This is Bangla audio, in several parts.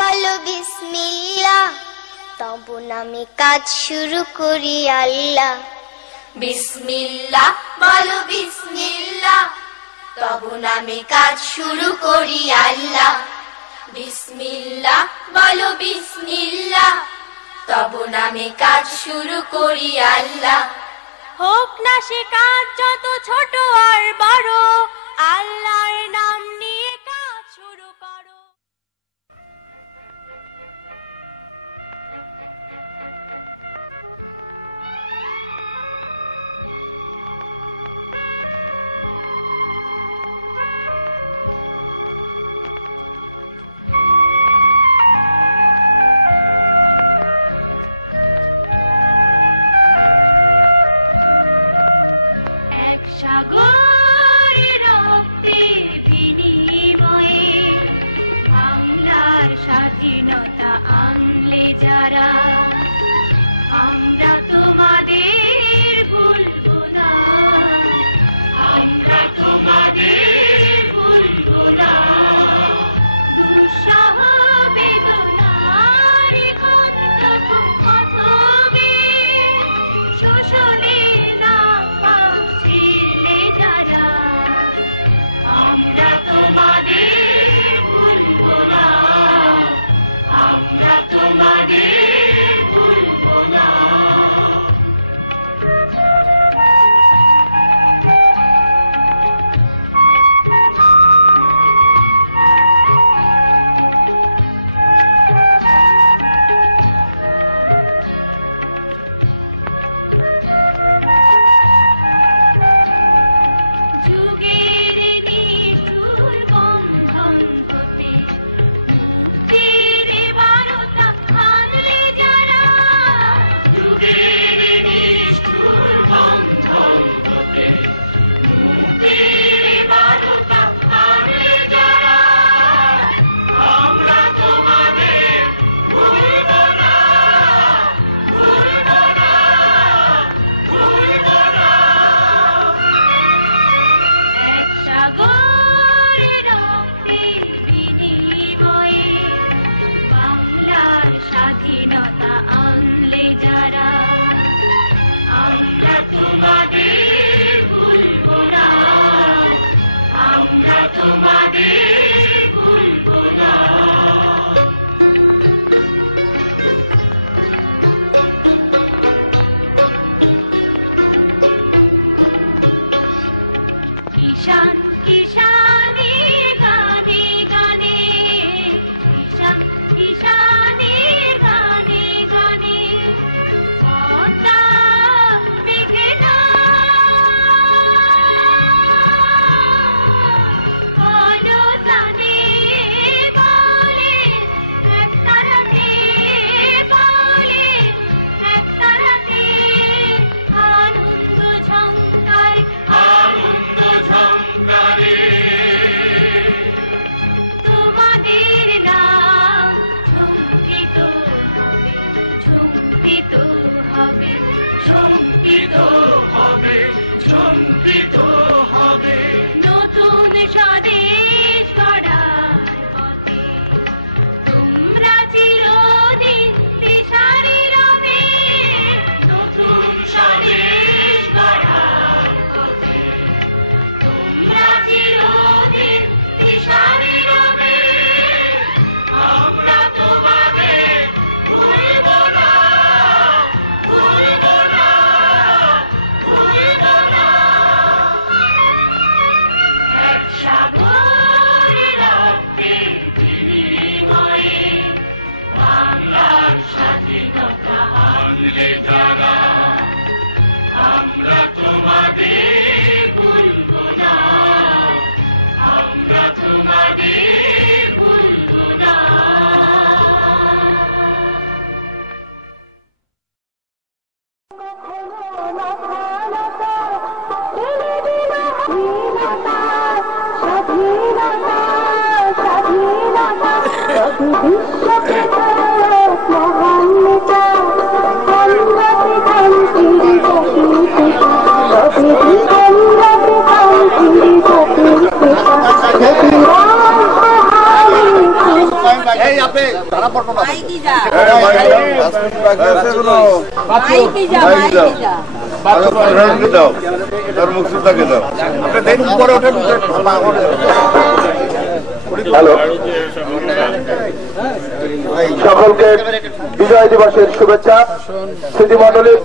বলো বিসমিল্লাহ, তব নামে কাজ শুরু করি আল্লাহ। বিসমিল্লাহ বলো বিসমিল্লাহ, তব নামে কাজ শুরু করি আল্লাহ। বিসমিল্লাহ বলো বিসমিল্লাহ, তব নামে কাজ শুরু করি আল্লাহ। হোক না সে কাজ যত ছোট আর বড়, আল্লাহর নাম নিয়ে কাজ শুরু করো। সাগরের রক্তের বিনিময়ে বাংলার স্বাধীনতা আনলে যারা, আমরা তোমাদের ভুলবো না, আমরা তোমাদের ভুলবো না। দুঃসহ বেদনার কণ্ঠ কথবে শোষণে আমরা তোমাদের ভুলবো না, আমরা তোমাদের ভুলবো না। স্বাধীনতা আনলে যারা, আমরা তোমাদের ভুলবো না, আমরা তোমাদের ভুলবো না। কিষান কিষানে গানে গানে, কিষান কিষানে গানে গানে, পদ্মা মেঘনা কলতানে বলে এক তারাতে, বলে এক তারাতে আনন্দ ঝঙ্কার, আনন্দ ঝঙ্কারে তোমাদের নাম ঝঙ্কিত হবে, ঝঙ্কিত হবে, ঝঙ্কিত হবে, ঝঙ্কিত হবে। নতুন স্বদেশ গড়ার পথে তোমরা চিরদিন দিশারি রবে, নতুন স্বদেশ গড়ার পথে তোমরা চিরদিন দিশারি রবে। আমরা তোমাদের ভুলবো না, ভুলবো না, ভুলবো না। এক সাগরের রক্তের বিনিময়ে বাংলার স্বাধীনতা আনলে যারা, আমরা তোমাদের ভুলবো না, আমরা তোমাদের ভুলবো না। Hey, বাকি আছে এগুলো সকলকে বিজয় দিবসের শুভেচ্ছা। স্মৃতিমণ্ডলীর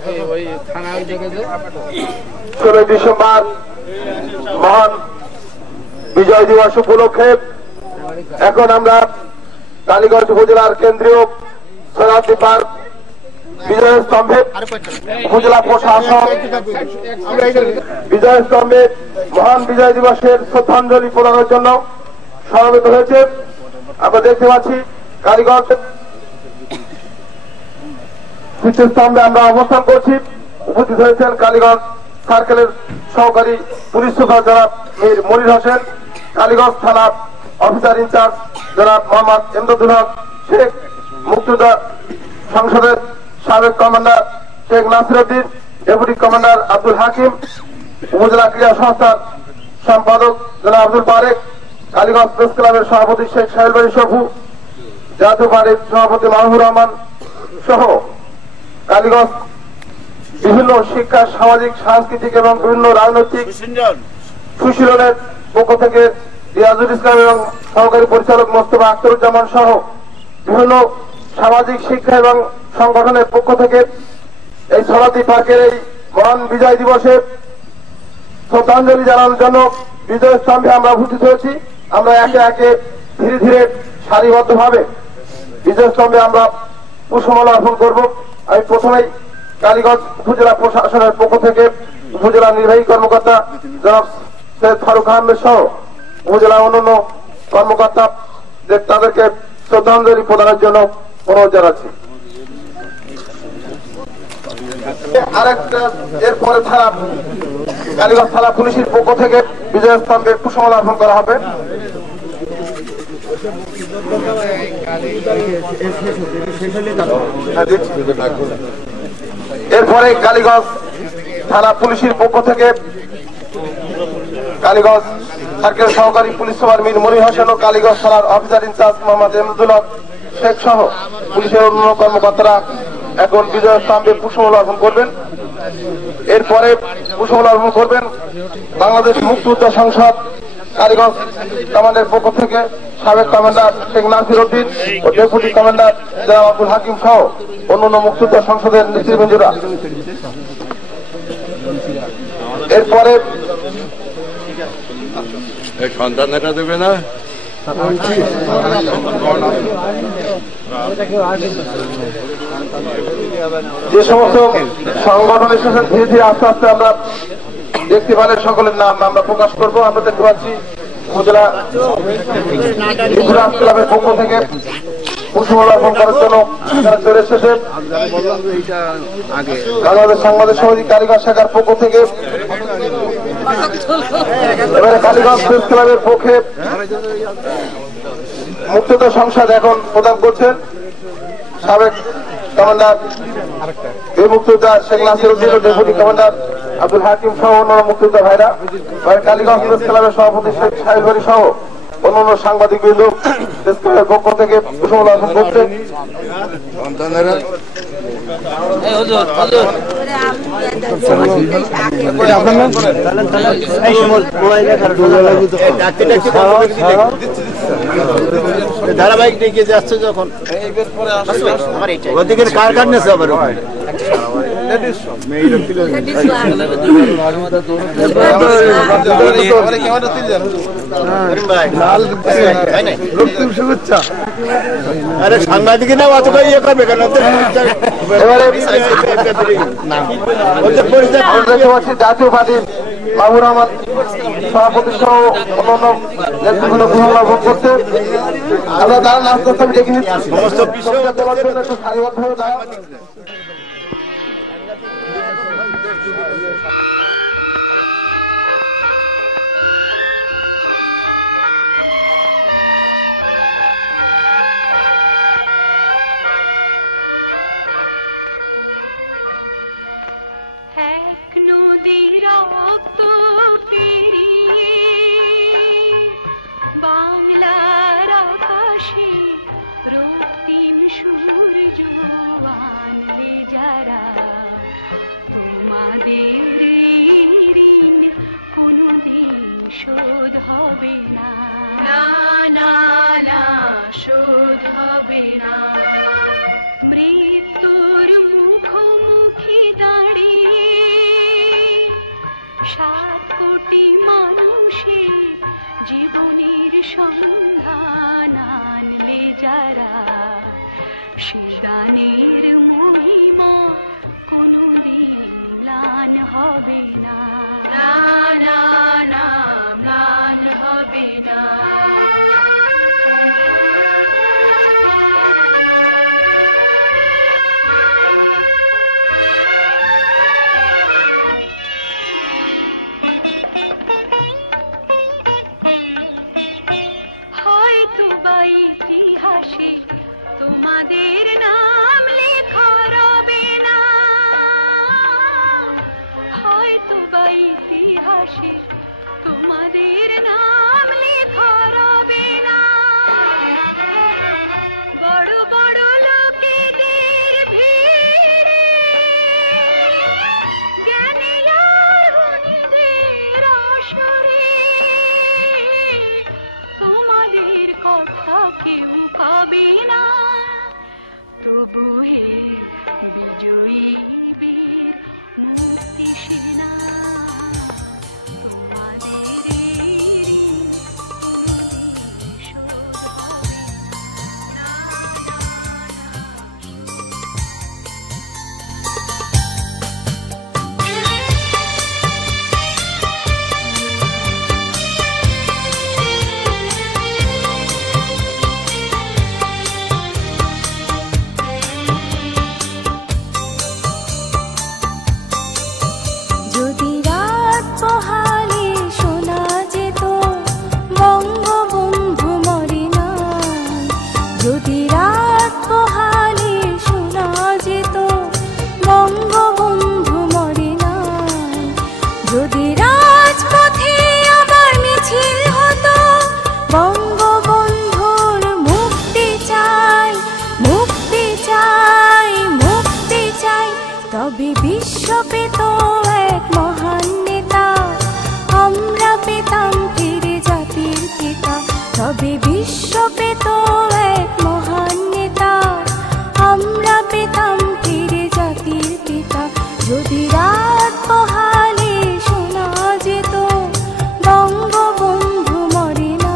16 ডিসেম্বর মহান বিজয় দিবস উপলক্ষে এখন আমরা কালীগঞ্জ উপজেলার কেন্দ্রীয় শরণার্থী পার্ক বিজয় স্তম্ভে উপজেলা প্রশাসন বিজয় স্তম্ভে মহান বিজয় দিবসের শ্রদ্ধাঞ্জলি প্রদানের জন্য সমবেত হয়েছে। আমরা দেখতে পাচ্ছি কালীগঞ্জ স্মৃতিস্তম্ভে আমরা অবস্থান করছি। উপস্থিত হয়েছেন কালীগঞ্জ সার্কেলের সহকারী পুলিশ সুপার জনাব মীর মনির হোসেন, কালীগঞ্জ থানা অফিসার ইনচার্জ জনাব মোহাম্মদ এমদাদুল হক শেখ, মুক্তিযোদ্ধা সংসদের সাবেক commander Sheikh Nasiruddin, deputy commander Abdul Hakim, উপজেলা ক্রীড়া সংস্থার সম্পাদক জনাব আব্দুল বারেক, কালীগঞ্জ প্রেস ক্লাবের সভাপতি শেখ সাহেল বাড়ি সফু, জাতীয় পার্টির সভাপতি মাহমুর রহমান সহ কালীগঞ্জ বিভিন্ন শিক্ষা, সামাজিক, সাংস্কৃতিক এবং বিভিন্ন রাজনৈতিক সুশীলনের পক্ষ থেকে রিয়াজুল ইসলাম এবং সহকারী পরিচালক মোস্তফা আখতারুজ্জামান সহ বিভিন্ন সামাজিক শিক্ষা এবং সংগঠনের পক্ষ থেকে এই শরণার্থী পার্কের এই মহান বিজয় দিবসে শ্রদ্ধাঞ্জলি জানানোর জন্য বিজয় স্তম্ভে আমরা উপস্থিত হয়েছি। আমরা একে একে ধীরে ধীরে সারিবদ্ধভাবে বিজয় স্তম্ভে আমরা পুষ্পমালা অর্পণ করব। আমি প্রথমেই কালীগঞ্জ উপজেলা প্রশাসনের পক্ষ থেকে উপজেলা নির্বাহী কর্মকর্তা জনাব সৈয়দ ফারুক আহমেদ সহ উপজেলা অন্যান্য কর্মকর্তা তাদেরকে শ্রদ্ধাঞ্জলি প্রদানের জন্য অনুরোধ জানাচ্ছি। আরেকটা এরপরে থানা কালীগঞ্জ থানা পুলিশের পক্ষ থেকে বিজয় স্তম্ভে পুষ্পমালা অর্পণ করা হবে। এরপরে কালীগঞ্জ থানা পুলিশের পক্ষ থেকে কালীগঞ্জ সার্কেল সহকারী পুলিশ সুপার মীর মনির হোসেন ও কালীগঞ্জ থানার অফিসার ইনচার্জ মোহাম্মদ এমদাদুল হক শেখ সহ পুলিশের অন্যান্য কর্মকর্তারা এখন বিজয় স্তম্ভে পুষ্পমালা অর্পণ করবেন। এরপরে পুষ্পমালা অর্পণ করবেন বাংলাদেশ মুক্তিযোদ্ধা সংসদ কালীগঞ্জ কমান্ডের পক্ষ থেকে সাবেক কমান্ডার শেখ নাসিরউদ্দিন ও ডেপুটি কমান্ডার জনাব আব্দুল হাকিম সহ অন্যান্য মুক্তিযোদ্ধা সংসদের নেতৃবৃন্দরা। এরপরে সন্তানেরা দেবে না যে সমস্ত সংগঠন এসেছেন ধীরে ধীরে আস্তে আস্তে আমরা দেখতে পারে সকলের নাম আমরা প্রকাশ করব। আমরা দেখতে পাচ্ছি উপজেলা ক্লাবের পক্ষ থেকে পুষ্পমালা অর্পণ করার জন্য তারা চলে এসেছে। বাংলাদেশ সাংবাদিক সমিতি কালীগঞ্জ শাখার পক্ষ থেকে এবারে কালীগঞ্জ প্রেস ক্লাবের পক্ষে মুক্তিযোদ্ধা সংসদ এখন প্রদান করছেন সাবেক কমান্ডার এই মুক্তিযোদ্ধা শেখ নাসিরউদ্দিন ও ডেপুটি কমান্ডার আব্দুল হাকিম সহ অন্যান্য মুক্তিযোদ্ধা ভাইরা, কালীগঞ্জ প্রেস ক্লাবের সভাপতি শেখ সাহেল বাড়ি সহ অন্যান্য সাংবাদিক বৃন্দ প্রেস ক্লাবের পক্ষ থেকে পুষ্পমালা অর্পণ করছে। সন্তানেরা ধারাবাহিক দেখে যাচ্ছে যখন ওদিকের কার কার নেছে আবার সাংবাদিক না অতটা ইয়ে করবে কেন? এবারে দেখতে পাচ্ছি জাতীয় পার্টির মাহমুর রহমান সভাপতি সহ অন্যান্য নেতৃবৃন্দ পুষ্পমালা অর্পণ করছে। আমরা তারা নাম করতে আমি দেখে নিচ্ছি তোলার জন্য একটু সারিবদ্ধভাবে তারা রক্ত পেরিয়ে বাংলার আকাশে রক্তিম শোধ হবে না, না না না শোধ হবে না। মৃত্যুর মুখোমুখি দাঁড়িয়ে 7 কোটি মানুষের জীবনের সন্ধান আনলে যারা, সে দানের মহিমা কোনদিন ম্লান হবে না, না না না ম্লান হবে না। হয়তো বা ইতিহাসে তোমাদের নাম লেখা রবে না, হয়তো বা ইতিহাসে তোমাদের নাম লেখা রবে না। বড় বড় লোকেদের ভিড়ে জ্ঞানী আর গুণীদের আসরে তোমাদের কথা কেউ পাবে না। তবু হে বিজয়ী বীর মুক্তি সেনা, তোমাদের ঋণ কোনদিন শোধ হবে না, না না না শোধ। যদি রাত পোহালে শোনা যেত বঙ্গবন্ধু মরে না, যদি রাত পোহালে শোনা যেত বঙ্গবন্ধু মরে না, যদি রাজপথে আবার মিছিল হতো বঙ্গবন্ধুর মুক্তি চাই, মুক্তি চাই, মুক্তি চাই, তবে বিশ্ব পেত এক মহান নেতা, আমরা পেতাম ফিরে জাতির পিতা, তবে বিশ্ব পেত এক মহান নেতা, আমরা পেতাম ফিরে জাতির পিতা। যদি রাত পোহালে শোনা যেত বঙ্গবন্ধু মরে না।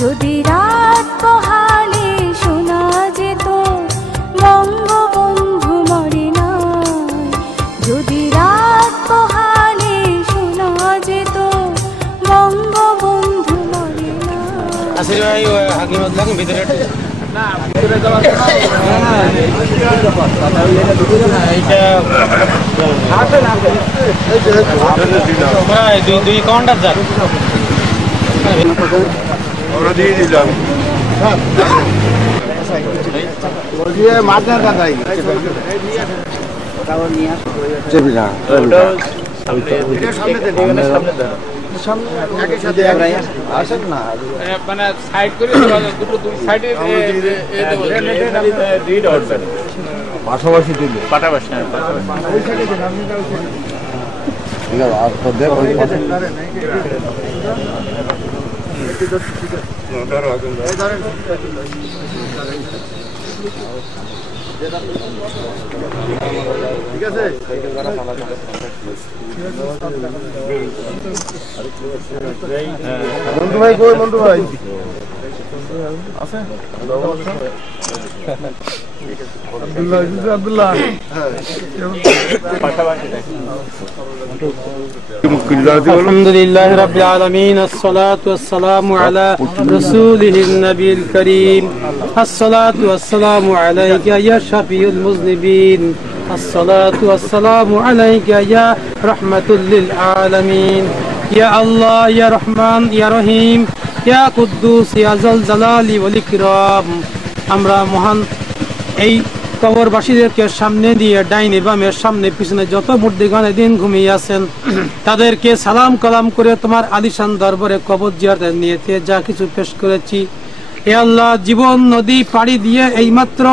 যদি রাত পোহালে শোনা যেত বঙ্গবন্ধু মরে নাই, যদি রাত পোহালে শোনা যেত বঙ্গবন্ধু মরে নাই। আসির ভাই হাকিমত লাগেন ভিতরে দুই কাউন্টার যান মাছ না দাদাই মানে সাইড করে দুটো দুই সাইডে পাশাপাশি দিল পাশাপাশি ঠিক আছে বন্ধু ভাই কই বন্ধু ভাই আছেন আব্দুল্লাহ হ্যাঁ পাশাপাশি আলহামদুলিল্লাহ রাব্বিল আলামিন আসসালাতু ওয়াসসালামু আলা রাসূলিহিন নবিয়িল কারীম আসসালাতু ওয়াসসালামু আলাইকা ইয়া শাফিউল মুযনিবিন আসসালাতু ওয়াসসালামু আলাইকা ইয়া রাহমাতুল লিল আলামিন ইয়া আল্লাহ ইয়া রহমান ইয়া রহিম ইয়া কুদ্দুস ইয়া জাল জালালি ওয়াল ইকরাম। আমরা মহান এই কবরবাসীদেরকে সামনে দিয়ে ডাইনে বামের সামনে পিছনে যত মুর্দিগানে দিন ঘুমিয়ে আছেন তাদেরকে সালাম কালাম করে তোমার আলিশান দরবারে কবর জিয়ারতের নিয়েতে যা কিছু পেশ করেছি, হে আল্লাহ জীবন নদী পাড়ি দিয়ে এইমাত্র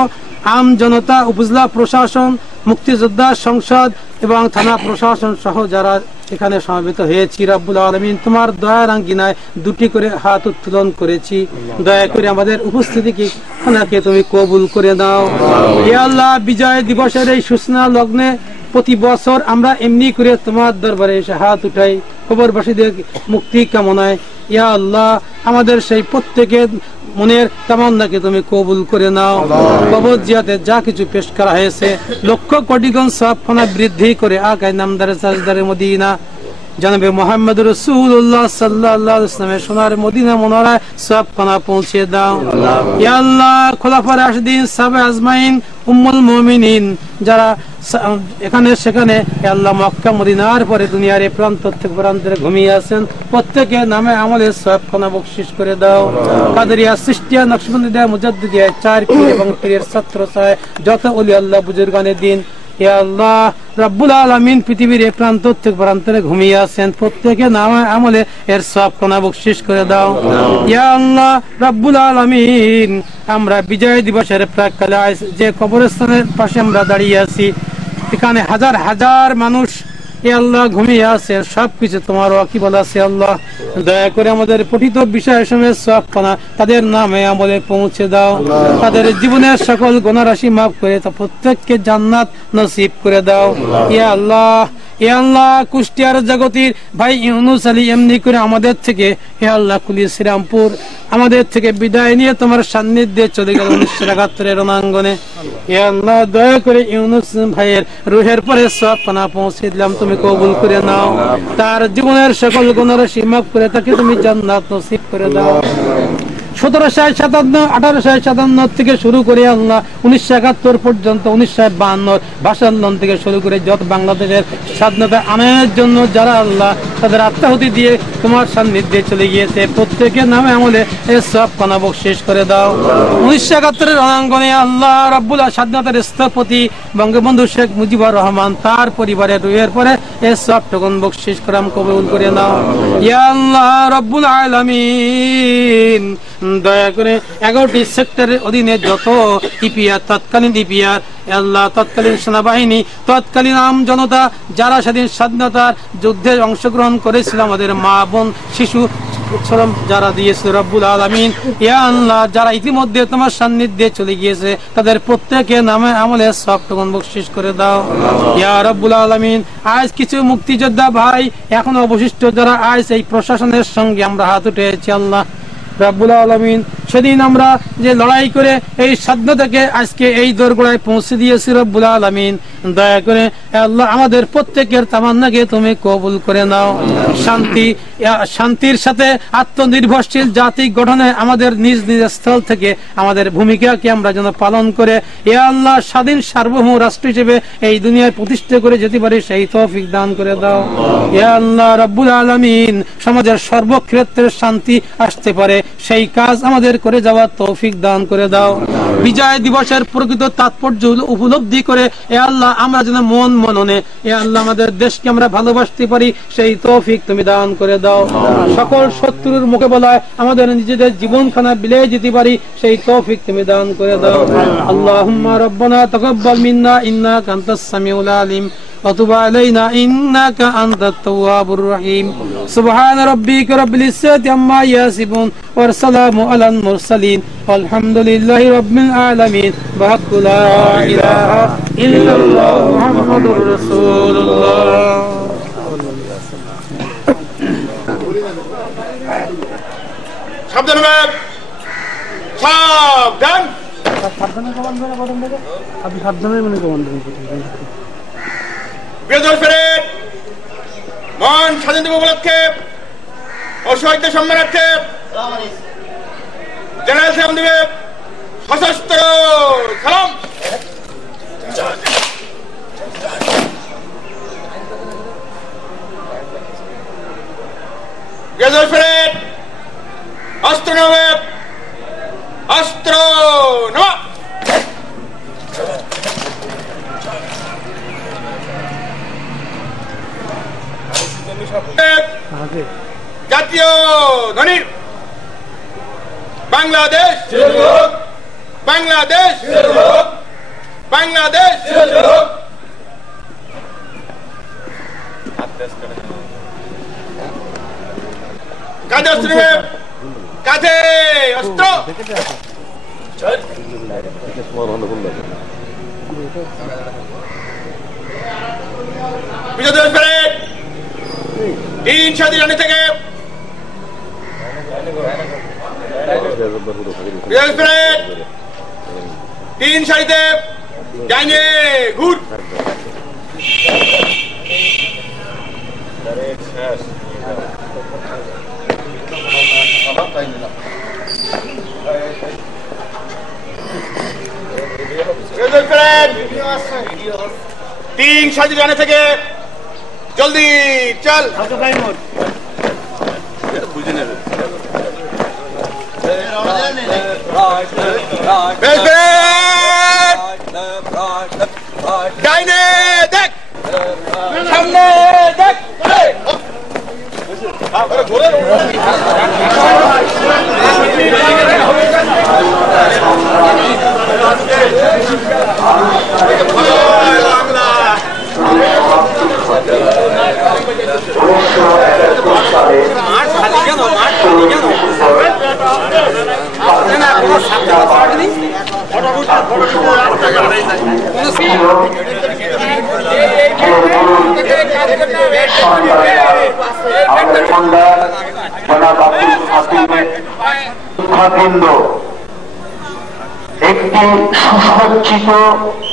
আম জনতা, উপজেলা প্রশাসন, মুক্তিযোদ্ধা সংসদ এবং থানা প্রশাসন সহ যারা এখানে সমবেত হয়েছি, রব্বুল আলামিন তোমার দয়ার আঙ্গিনায় দুটি করে হাত উত্তোলন করেছি, দয়া করে আমাদের উপস্থিতিকে খানাকে তুমি কবুল করে দাও। হে আল্লাহ বিজয় দিবসের এই সূচনা লগ্নে প্রতি বছর আমরা এমনি করে তোমার দরবারে এসে হাত উঠাই কবরবাসীদের মুক্তি কামনায়। ইয়া আল্লাহ আমাদের সেই প্রত্যেকের মনের তামান্নাকে তুমি কবুল করে নাও। কবর জিয়াতে যা কিছু পেশ করা হয়েছে লক্ষ কোটিগুণ সওয়াবখানা বৃদ্ধি করে আকায়ে নামদারে সাজদারে মদিনা জনাবে মুহাম্মদ রাসূলুল্লাহ সাল্লাল্লাহু আলাইহি ওয়াসাল্লামের সোনার মদিনা মুনাওয়ারায় সওয়াবখানা পৌঁছে দাও। ইয়া আল্লাহ খোলাফায়ে রাশিদিন, সাহাবায়ে আজমাইন, উম্মুল মুমিনিন যারা এখানে সেখানে আল্লাহ মক্কা মদিনার পরে দুনিয়ার এই প্রান্ত থেকে প্রান্তে ঘুমিয়ে আছেন প্রত্যেকের নামে আমলের সওয়াবখানা বকশিশ করে দাও। কাদেরিয়া, সিস্তিয়া, নকশবন্দিয়া, মুজাদ্দিদিয়া, চার পীর এবং পীরের ছাত্র ছায় যত ওলি আল্লাহ বুজুর্গানের দিন, ইয়া আল্লাহ রব্বুল আলামিন পৃথিবীর এই প্রান্ত থেকে প্রান্তে ঘুমিয়ে আছেন প্রত্যেকের নামে আমলে এর সওয়াবখানা বকশিশ করে দাও। ইয়া আল্লাহ রব্বুল আলামিন আমরা বিজয় দিবসের প্রাক্কালে যে কবরস্থানের পাশে আমরা দাঁড়িয়ে আছি এখানে হাজার হাজার মানুষ এ আল্লাহ ঘুমিয়ে আছে, সবকিছু তোমার ওয়াকিবল আছে। আল্লাহ দয়া করে আমাদের পঠিত বিষয় সময় সওয়াবখানা তাদের নামে আমলে পৌঁছে দাও, তাদের জীবনের সকল গুনাহরাশি মাফ করে তা প্রত্যেককে জান্নাত নসিব করে দাও। ইয়া আল্লাহ, ইয়া আল্লাহ কুষ্টিয়ার জগতের ভাই ইউনুস আলী এমনি করে আমাদের থেকে হে আল্লাহ কুলি শ্রীরামপুর আমাদের থেকে বিদায় নিয়ে তোমার সান্নিধ্যে চলে গেল 1971 রণাঙ্গনে। হে আল্লাহ দয়া করে ইউনুস ভাইয়ের রুহের পরে সওয়াবখানা পৌঁছে দিলাম, তুমি কবুল করে নাও, তার জীবনের সকল গুনাহরাশি মাফ করে তাকে তুমি জান্নাত নসিব করে দাও। 1757, 1857 থেকে শুরু করে আল্লাহ 1971 পর্যন্ত 1952 ভাষা আন্দোলন থেকে শুরু করে যত বাংলাদেশের স্বাধীনতা আনয়নের জন্য যারা আল্লাহ তাদের আত্মাহুতি দিয়ে তোমার সান্নিধ্যে চলে গিয়েছে প্রত্যেকের নামে আমলে এর সওয়াবখানা বকশিশ করে দাও। 1971 রণাঙ্গনে আল্লাহ রাব্বুল স্বাধীনতার স্থপতি বঙ্গবন্ধু শেখ মুজিবুর রহমান তার পরিবারের রুহের পরে এর সওয়াবটুকুন বকশিশ করাম কবুল করে নাও। ইয়া আল্লাহ রাব্বুল আলামিন দয়া করে 11টি সেক্টরের অধীনে যত ইপিআর, তৎকালীন ইপিআর, আল্লাহ তৎকালীন সেনাবাহিনী, তৎকালীন আম জনতা যারা সেদিন স্বাধীনতার যুদ্ধে অংশগ্রহণ করেছিল, আমাদের মা বোন শিশু শ্রম যারা দিয়েছে রব্বুল আলামিন, ইয়া আল্লাহ যারা ইতিমধ্যে তোমার সান্নিধ্যে চলে গিয়েছে তাদের প্রত্যেকের নামে আমলে সওয়াবটুকুন বকশিশ করে দাও। ইয়া রব্বুল আলামিন আজ কিছু মুক্তিযোদ্ধা ভাই এখন অবশিষ্ট যারা আজ এই প্রশাসনের সঙ্গে আমরা হাত উঠেছি আল্লাহ রব্বুল আলামিন। সেদিন আমরা যে লড়াই করে এই স্বাধীনতাকে আজকে এই দোরগোড়ায় পৌঁছে দিয়েছি রব্বুল আলামিন, দয়া করে আল্লাহ আমাদের প্রত্যেকের তামান্নাকে তুমি কবুল করে নাও। শান্তির সাথে আত্মনির্ভরশীল জাতি গঠনে আমাদের নিজ নিজ স্থল থেকে আমাদের ভূমিকাকে আমরা যেন পালন করে আল্লাহ স্বাধীন সার্বভৌম রাষ্ট্র হিসেবে এই দুনিয়ায় প্রতিষ্ঠা করে যেতে পারি সেই তৌফিক দান করে দাও। আল্লাহ রব্বুল আলামিন, সমাজের সর্বক্ষেত্রে শান্তি আসতে পারে সেই কাজ আমাদের করে যাওয়ার তৌফিক দান করে দাও। বিজয় দিবসের প্রকৃত তাৎপর্য উপলব্ধি করে আল্লাহ আমরা যেন মন মননে আল্লাহ আমাদের দেশকে আমরা ভালোবাসতে পারি সেই তৌফিক তুমি দান করে দাও। সকল শত্রুর মোকাবেলায় আমাদের নিজেদের জীবনখানা বিলিয়ে যেতে পারি সেই তৌফিক তুমি দান করে দাও। আল্লাহুম্মা রাব্বানা তাকাব্বাল মিন্না ইন্নাকা আনতাস সামিউল আলিম ওয়া তুব আলাইনা ইন্নাকা আনতাত তাওয়াবুর রহিম। সুবহান রাব্বিকা রাব্বিল ইজ্জাতি আম্মা ইয়াসিফুন ওয়া সালামু আলাল মুরসালিন আলহামদুলিল্লাহি রাব্বিল আলামিন। বাহাক্কু লা ইলাহা ইল্লাল্লাহ মুহাম্মাদুর রাসূলুল্লাহ। সাবধান হবে, সাবধান। সাবধানে কমান্ড দেন প্রথম থেকে, আপনি সাবধানে মনে কমান্ড দেন প্রথম থেকে। মহান স্বাধীনতা উপলক্ষে ও শহীদদের সম্মানার্থে জেনারেল সালাম দেবে সশস্ত্র সালাম। অস্ত্র নেবে, অস্ত্র নেওয়া। জাতীয় ধ্বনির বাংলাদেশ, বাংলাদেশ, বাংলাদেশ। কাঁধে অস্ত্র নেবে, কাঁধে অস্ত্র। বিজয় দিবস প্যারেড 3 সাথী রানী থেকে বিজয় প্যারেড 3 সারিতে ডাইনে ঘুর। তিন সাজি জানে থেকে জলদি চল। ডাইনে দেখ, সামনে দেখ। একটি সুসজ্জিত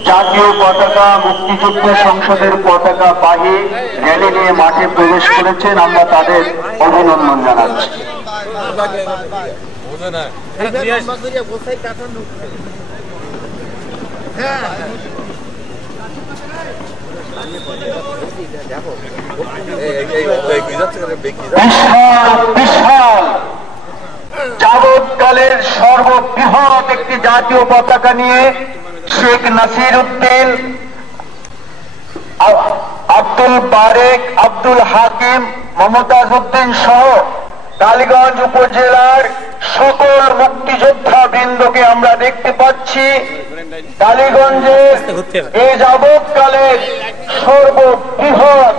জাতীয় পতাকা মুক্তিযুদ্ধ সংসদের পতাকা বাহিয়ে র্যালি নিয়ে মাঠে প্রবেশ করেছেন। আমরা তাদের অভিনন্দন জানাচ্ছি। যাবৎকালের সর্ববৃহৎ একটি জাতীয় পতাকা নিয়ে শেখ নাসির উদ্দিন, আব্দুল বারেক, আব্দুল হাকিম, মমতাজ উদ্দিন সহ টালিগঞ্জ উপজেলার সকল মুক্তিযোদ্ধা বৃন্দকে আমরা দেখতে পাচ্ছি। টালিগঞ্জে এ যাবৎকালের সর্ববৃহৎ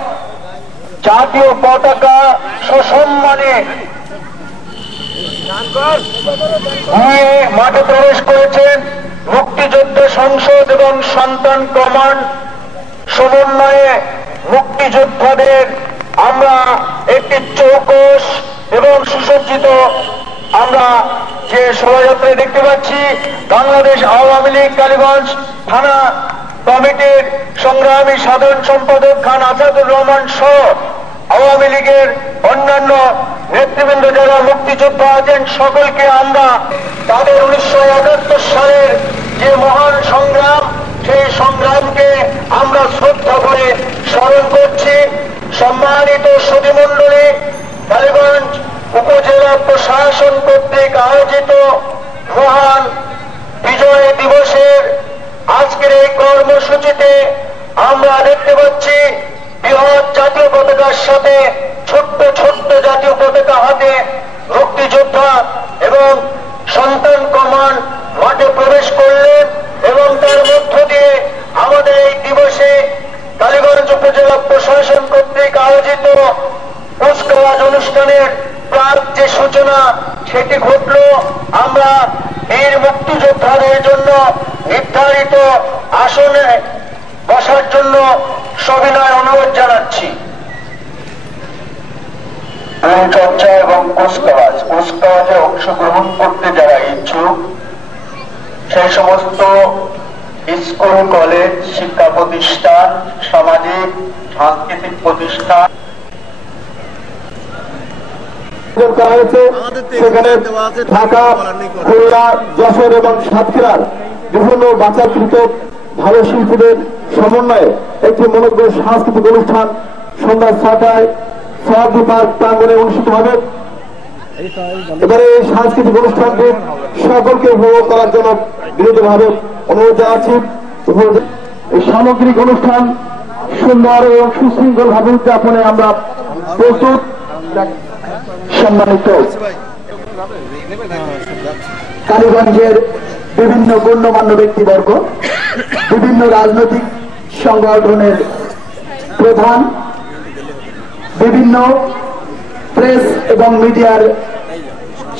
জাতীয় পতাকা সসম্মানে নিয়ে মাঠে প্রবেশ করেছেন মুক্তিযুদ্ধ সংসদ এবং সন্তান কমান্ড সমন্বয়ে মুক্তিযোদ্ধাদের আমরা একটি চৌকস এবং সুসজ্জিত আমরা যে শোভাযাত্রায় দেখতে পাচ্ছি বাংলাদেশ আওয়ামী লীগ কালীগঞ্জ থানা কমিটির সংগ্রামী সাধারণ সম্পাদক খান আসাদুর রহমান সহ আওয়ামী লীগের অন্যান্য নেতৃবৃন্দ যারা মুক্তিযোদ্ধা আছেন সকলকে আমরা তাদের 1971 সালের যে মহান সংগ্রাম সেই সংগ্রামকে আমরা শ্রদ্ধা করে স্মরণ করছি। সম্মানিত সুধীমণ্ডলী, কালীগঞ্জ উপজেলা প্রশাসন কর্তৃক আয়োজিত মহান বিজয় দিবসের আজকের এই কর্মসূচিতে আমরা দেখতে পাচ্ছি বৃহৎ জাতীয় পতাকার সাথে ছোট্ট ছোট্ট জাতীয় পতাকা হাতে মুক্তিযোদ্ধা এবং সন্তান কমান মাঠে প্রবেশ করলেন এবং তার মধ্য দিয়ে আমাদের এই দিবসে কালীগঞ্জ উপজেলা প্রশাসন কর্তৃক আয়োজিত কুচকাওয়াজ অনুষ্ঠানের প্রাক যে সূচনা সেটি ঘটল। আমরা বীর মুক্তিযোদ্ধাদের জন্য নির্ধারিত আসনে বসার জন্য সবিনয় অনুরোধ জানাচ্ছি। চর্চা এবং কুচকাওয়াজে অংশগ্রহণ করতে যারা ইচ্ছুক সেই সমস্ত স্কুল, কলেজ, শিক্ষা প্রতিষ্ঠান, সামাজিক সাংস্কৃতিক প্রতিষ্ঠান সেখানে ঢাকা, খুলনা, যশোর এবং সাতক্ষীরার বিভিন্ন বাছাইকৃত ভালো শিল্পীদের সমন্বয়ে একটি মনোজ্ঞ সাংস্কৃতিক অনুষ্ঠান সন্ধ্যা 6টায় সোহাগী পার্ক প্রাঙ্গণে অনুষ্ঠিত হবে। এবারে এই সাংস্কৃতিক অনুষ্ঠানটি সকলকে উপভোগ করার জন্য বিনীতভাবে অনুরোধ জানাচ্ছি। এই সামগ্রিক অনুষ্ঠান সুন্দর এবং সুশৃঙ্খল ভাবে উদযাপনে আমরা প্রস্তুত। সম্মানিত কালীগঞ্জের বিভিন্ন গণ্যমান্য ব্যক্তিবর্গ, বিভিন্ন রাজনৈতিক সংগঠনের প্রধান, বিভিন্ন প্রেস এবং মিডিয়ার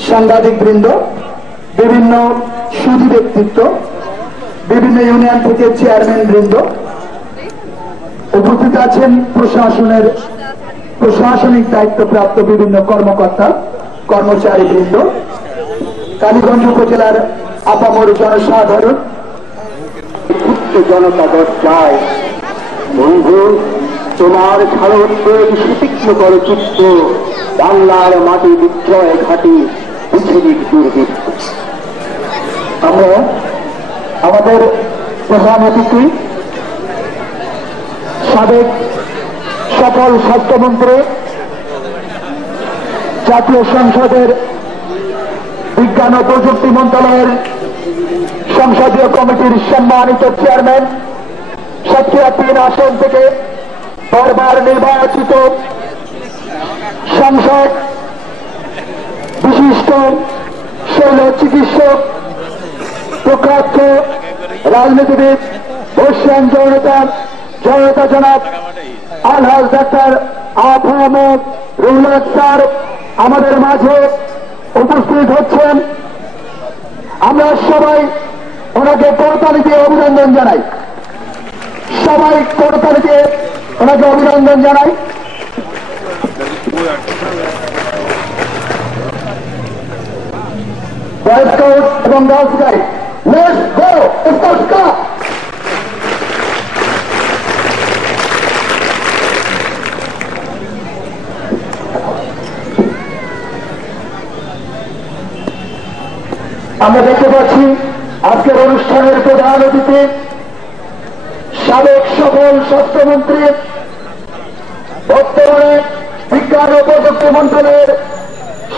সাংবাদিক বৃন্দ, বিভিন্ন সুধী ব্যক্তিত্ব, বিভিন্ন ইউনিয়ন থেকে চেয়ারম্যান বৃন্দ, উপস্থিত আছেন প্রশাসনিক দায়িত্বপ্রাপ্ত বিভিন্ন কর্মকর্তা, কর্মচারী বৃন্দ, কালীগঞ্জ উপজেলার আপামর জনসাধারণ, জনতাদের প্রায় বন্ধু তোমার ভারতের সুতীক্ষ্ণ করে চিত্ত বাংলার মাটি বিক্রয় খাতি পৃথিবীর দুর্ভিক্ষ। আমরা আমাদের প্রধান অতিথি সাবেক সকল স্বাস্থ্যমন্ত্রী, জাতীয় সংসদের বিজ্ঞান ও প্রযুক্তি মন্ত্রণালয়ের সংসদীয় কমিটির সম্মানিত চেয়ারম্যান, 7 আসন থেকে বারবার নির্বাচিত সাংসদ, বিশিষ্ট শৈল চিকিৎসক, প্রখ্যাত রাজনীতিবিদ, বর্ষিয়ান জনতা জনাব আলহাজ ডাক্তার আহমদ রুহুল স্যার আমাদের মাঝে উপস্থিত হচ্ছেন। আমরা সবাই ওনাকে করতালি দিয়ে অভিনন্দন জানাই। সবাই করতালি দিয়ে ওনাকে অভিনন্দন জানাই। বয় স্কাউট এবং girls guide, let's go scouts club. আমরা দেখতে পাচ্ছি আজকের অনুষ্ঠানের প্রধান অতিথি সাবেক সফল স্বাস্থ্যমন্ত্রী, বর্তমানে বিজ্ঞান ও প্রযুক্তি মন্ত্রণালয়ের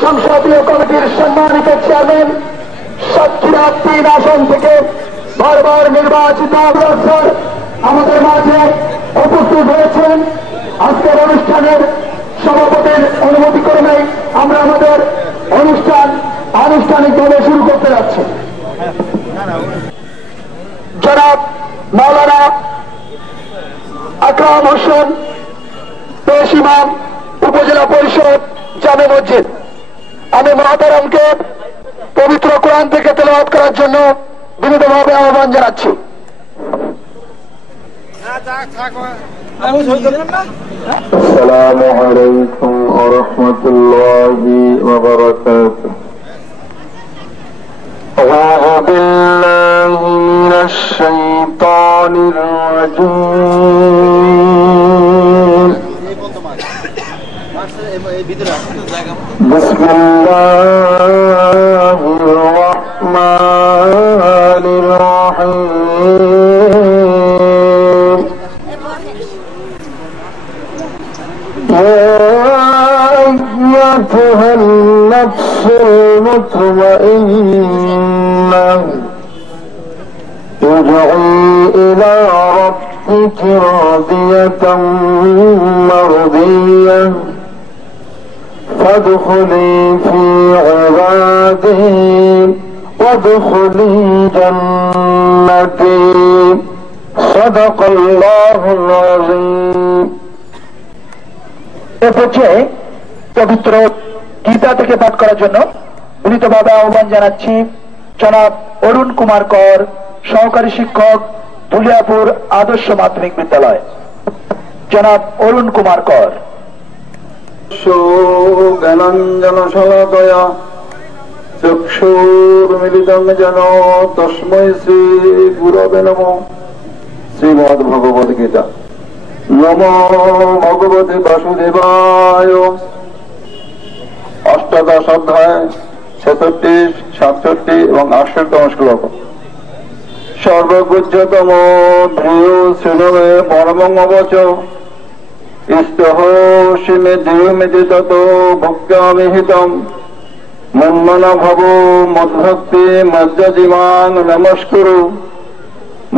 সংসদীয় কমিটির সম্মানিত চেয়ারম্যান, 7 আসন থেকে বারবার নির্বাচিত স্যার আমাদের মাঝে উপস্থিত হয়েছেন। আজকের অনুষ্ঠানের সভাপতির অনুমতি ক্রমে আমরা আমাদের আনুষ্ঠানিকভাবে শুরু করতে যাচ্ছি। জনাব মাওলানা আকরাম হোসেন, পেশ ইমাম, উপজেলা পরিষদ, জামে মসজিদ, আমি মহাতারামকে পবিত্র কোরআন থেকে তেলাওয়াত করার জন্য বিনীতভাবে আহ্বান জানাচ্ছি। আসসালামু আলাইকুম ওয়া রাহমাতুল্লাহি ওয়া বারাকাতুহু। فإنه ارجعي إلى ربك راضية مرضية فادخلي في عبادي وادخلي جنتي صدق الله العظيم। এ পর্যায়ে পবিত্র গীতা থেকে পাঠ করার জন্য বিনীতভাবে আহ্বান জানাচ্ছি জনাব অরুণ কুমার কর, সহকারী শিক্ষক, বুলিয়াপুর আদর্শ মাধ্যমিক বিদ্যালয়। জনাব অরুণ কুমার কর। জ্ঞানাঞ্জন শলাকয়া চক্ষুর্মিলিতং যেন তস্मै শ্রী গুরবে নমঃ। শ্রীমদ্ ভগবদ গীতা। নমো ভগবতে বাসুদেবায়। অষ্টাদশ অধ্যায় 66, 67 এবং 68তম শ্লোক। সর্বগুহ্যতম ভূয় শ্রীণমে পরমং অবচ ইষ্টহসিমে জীবমিতি তত ভক্তামি হিতম মন্মনা ভব মদ্ভক্তি মজ্জজীবাং নমস্কুরু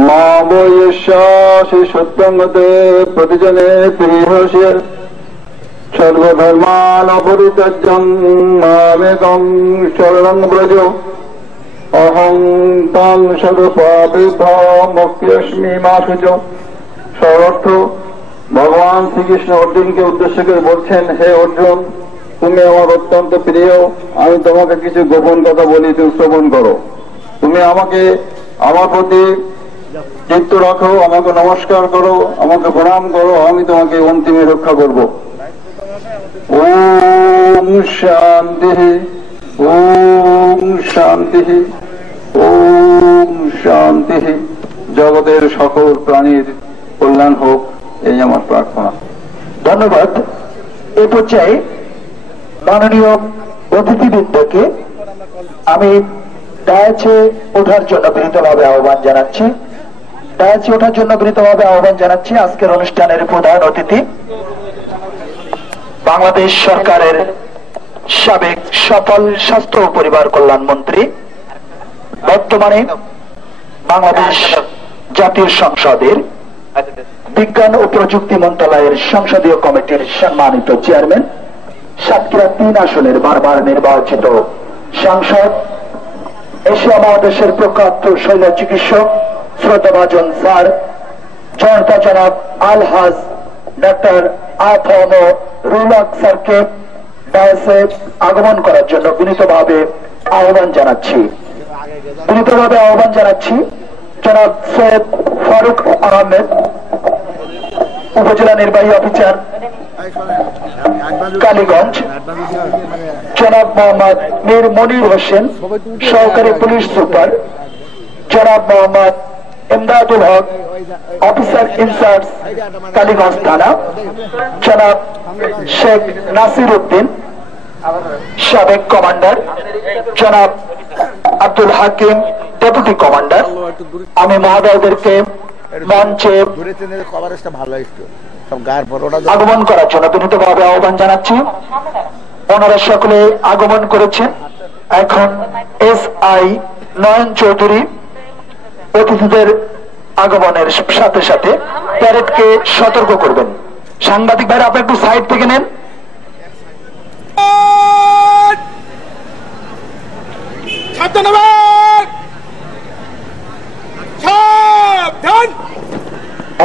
মা বৈশ্বাসি সত্যঙ্গতে প্রতিজনে প্রিয়সে সর্বধর্মান অপরিত্যজ্যং মামেকং শরণং ব্রজ অহং তাং সর্বপাপেভ্যো মুক্ত্যস্মি মা শুচ। সর্বার্থ ভগবান শ্রীকৃষ্ণ অর্জুনকে উদ্দেশ্য করে বলছেন, হে অর্জুন, তুমি আমার অত্যন্ত প্রিয়, আমি তোমাকে কিছু গোপন কথা বলি, তুমি শ্রবণ করো। তুমি আমাকে আমার প্রতি চিত্ত রাখো, আমাকে নমস্কার করো, আমাকে প্রণাম করো, আমি তোমাকে অন্তিমে রক্ষা করব। ওম শান্তি, ওম শান্তি, ওম শান্তি। জগতের সকল প্রাণীর কল্যাণ হোক, এই আমার প্রার্থনা। ধন্যবাদ। এ পর্যায়ে মাননীয় অতিথিবৃন্দকে আমি ডায়াচে ওঠার জন্য বিনীতভাবে আহ্বান জানাচ্ছি। ডায়াচে ওঠার জন্য বিনীতভাবে আহ্বান জানাচ্ছি আজকের অনুষ্ঠানের প্রধান অতিথি বাংলাদেশ সরকারের সাবেক সফল স্বাস্থ্য ও পরিবার কল্যাণ মন্ত্রী, বর্তমানে বাংলাদেশ জাতীয় সংসদের বিজ্ঞান ও প্রযুক্তি মন্ত্রণালয়ের সংসদীয় কমিটির সম্মানিত চেয়ারম্যান, সাতক্ষীরা 3 আসনের বারবার নির্বাচিত সাংসদ, এশিয়া মহাদেশের প্রখ্যাত শৈল চিকিৎসক শ্রদ্ধাভাজন স্যার জনতা জনাব আলহাজ ডাক্তার আফম রুলাক স্যারকে ডায়াসে আগমন করার জন্য বিনীতভাবে আহ্বান জানাচ্ছি। বিনীতভাবে আহ্বান জানাচ্ছি জনাব সৈয়দ ফারুক আহমেদ, উপজেলা নির্বাহী অফিসার কালীগঞ্জ, জনাব মোহাম্মদ মীর মনির হোসেন, সহকারী পুলিশ সুপার, জনাব মোহাম্মদ ইমদাদুল হক, অফিসার ইনচার্জ কালীগঞ্জ থানা, জনাব শেখ নাসির উদ্দিন, সাবেক কমান্ডার, জনাব আব্দুল হাকিম, ডেপুটি কমান্ডার। আমি মহোদয়দেরকে মঞ্চে আগমন করার জন্য বিনীতভাবে আহ্বান জানাচ্ছি। ওনারা সকলে আগমন করেছেন। এখন SI নয়ন চৌধুরী অতিথিদের আগমনের সাথে সাথে প্যারেডকে সতর্ক করবেন। সাংবাদিক ভাইরা আপনি একটু সাইড থেকে নেন।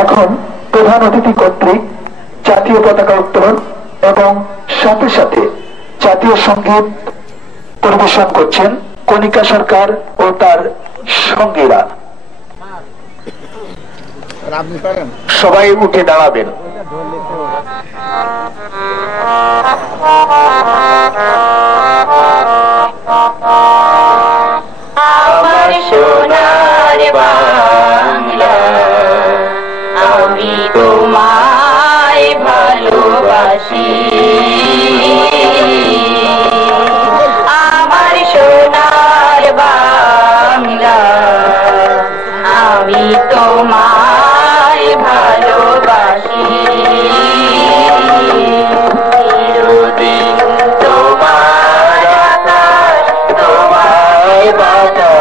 এখন প্রধান অতিথি কর্তৃক জাতীয় পতাকা উত্তোলন এবং সাথে সাথে জাতীয় সঙ্গীত পরিবেশন করছেন কণিকা সরকার ও তার সঙ্গীরা। সবাই উঠে দাঁড়াবেন। আমার সোনার বাংলা, আমি তোমায় ভালোবাসি। আমার সোনার বাংলা, আমি তোমায় ভালোবাসি। বাজা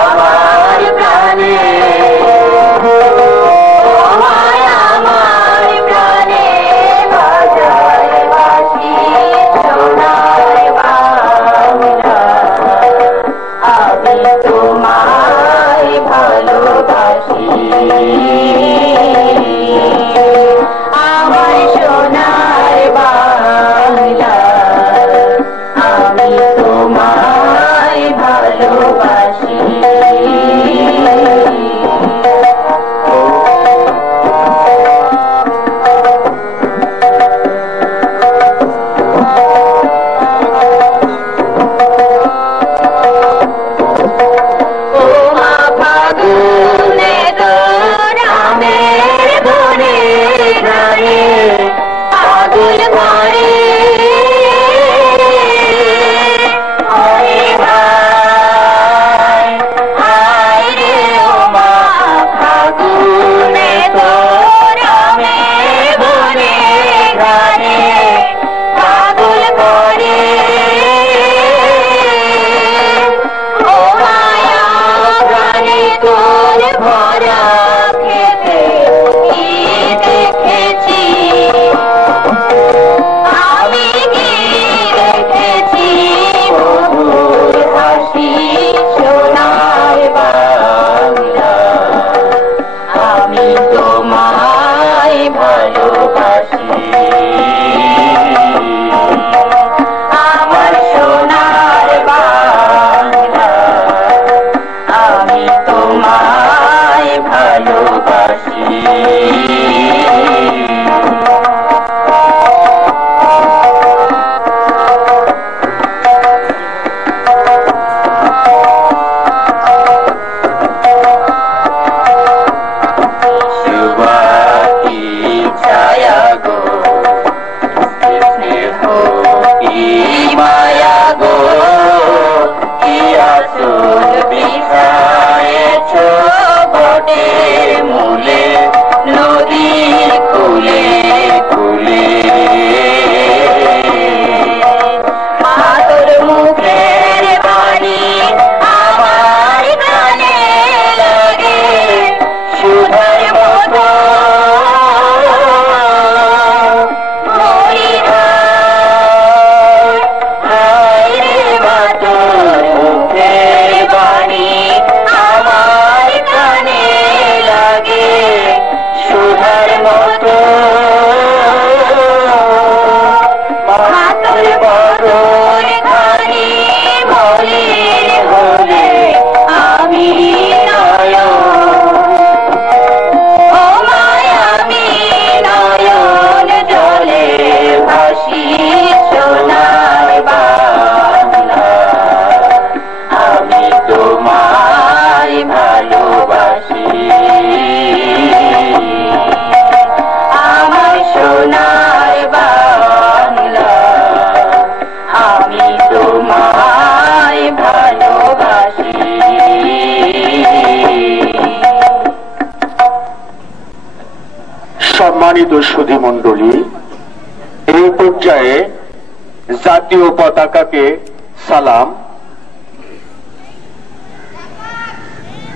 আমার কানে আমার কানে বাজায় বাঁশি সোনার বাংলা আমি তোমায় ভালোবাসি আমার সোনার বাংলা আমি তোমায় ভালোবাসি সম্মানিত সুধীমণ্ডলী, এই পর্যায়ে জাতীয় পতাকাকে সালাম।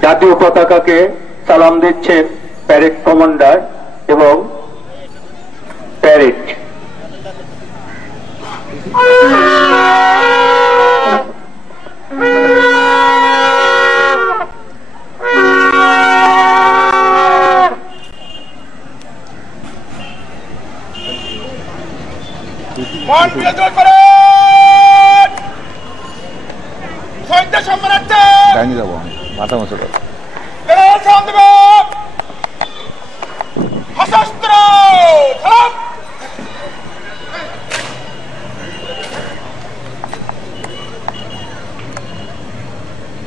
জাতীয় পতাকাকে সালাম দিচ্ছেন প্যারেড কমান্ডার এবং প্যারেড।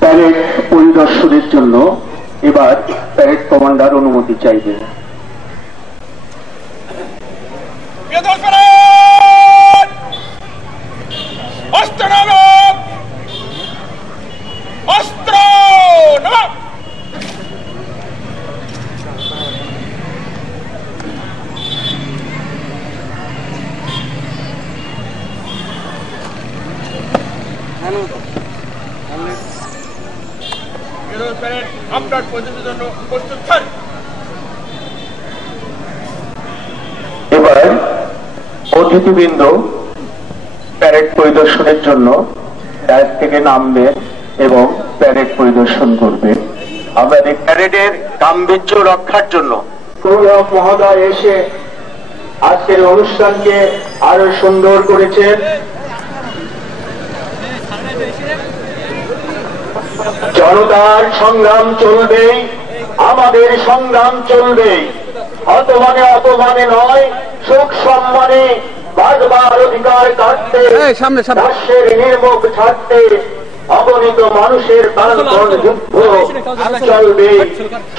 প্যারেড পরিদর্শনের জন্য এবার প্যারেড কমান্ডার অনুমতি চাইবে। প্যারেড আপনার পরিচিতির জন্য প্রস্তুত হন। এবার অতিথিবৃন্দ প্যারেড পরিদর্শনের জন্য ডাক থেকে নামবে এবং প্যারেড পরিদর্শন করবে। আমরা এই প্যারেডের গাম্ভীর্য রক্ষার জন্য প্রধান মহোদয় এসে আজকের অনুষ্ঠানকে আরো সুন্দর করেছেন। জনতার সংগ্রাম চলবে, আমাদের সংগ্রাম চলবে। অপমানে অপমানে নয়, সুখ সম্মানে বারবার অধিকার কাটতে, রাষ্ট্রের নির্মুখ ছাড়তে, অগণিত মানুষের প্রাণপণ যুদ্ধ চলবে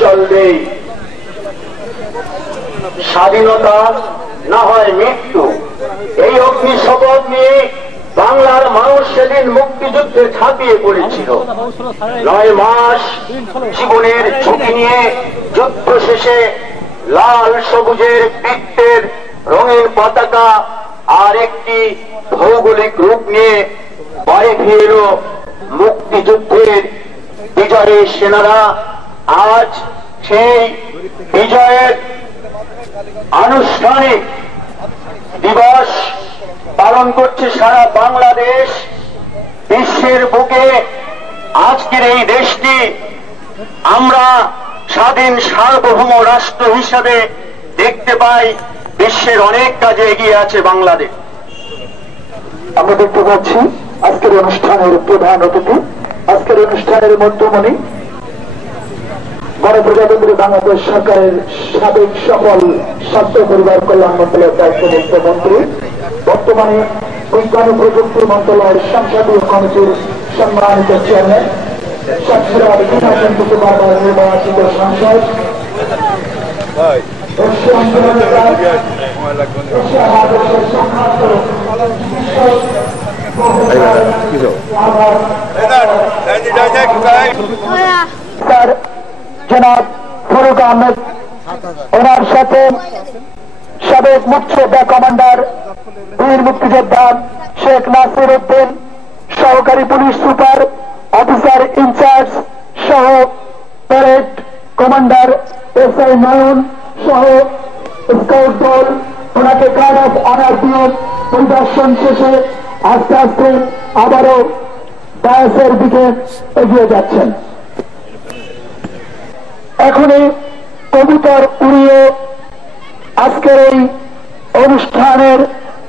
চলবে। স্বাধীনতা না হয় মৃত্যু, এই অগ্নি শপথ নিয়ে বাংলার মানুষ সেদিন মুক্তিযুদ্ধে ঝাঁপিয়ে পড়েছিল। 9 মাস জীবনের ঝুঁকি নিয়ে যুদ্ধ শেষে লাল সবুজের বৃত্তের রঙিন পতাকা আর একটি ভৌগোলিক রূপ নিয়ে বাড়ি ফিরল মুক্তিযুদ্ধের বিজয়ের সেনারা। আজ সেই বিজয়ের আনুষ্ঠানিক দিবস পালন করছে সারা বাংলাদেশ। বিশ্বের বুকে আজকের এই দেশটি আমরা স্বাধীন সার্বভৌম রাষ্ট্র হিসাবে দেখতে পাই। বিশ্বের অনেক কাজে এগিয়ে আছে বাংলাদেশ। আমরা দেখতে পাচ্ছি আজকের অনুষ্ঠানের প্রধান অতিথি, আজকের অনুষ্ঠানের মধ্যমণি গণপ্রজাতন্ত্রী বাংলাদেশ সরকারের সাবেক সফল স্বাস্থ্য পরিবার কল্যাণ মন্ত্রণালয়ের দায়িত্বপ্রাপ্ত মন্ত্রী, বর্তমানে বিজ্ঞান ও প্রযুক্তি মন্ত্রণালয়ের সংসদীয় কমিটির সম্মানিত চেয়ারম্যান, নির্বাচিত সাংসদ জনাব ফারুক আহমেদ, ওনার সাথে সাবেক মুক্তিযোদ্ধা কমান্ডার বীর মুক্তিযোদ্ধা শেখ নাসির উদ্দিন, সহকারী পুলিশ সুপার অফিসার ইনচার্জ সহ প্যারেড কমান্ডার SI নয়ন সহ স্কাউট দল ওনাকে গার্ড অফ অনার দিয়ে পরিদর্শন শেষে আস্তে আস্তে আবারও ডায়াসের দিকে এগিয়ে যাচ্ছেন। এখনই কবুতর উড়িয়ে আজকের এই অনুষ্ঠানের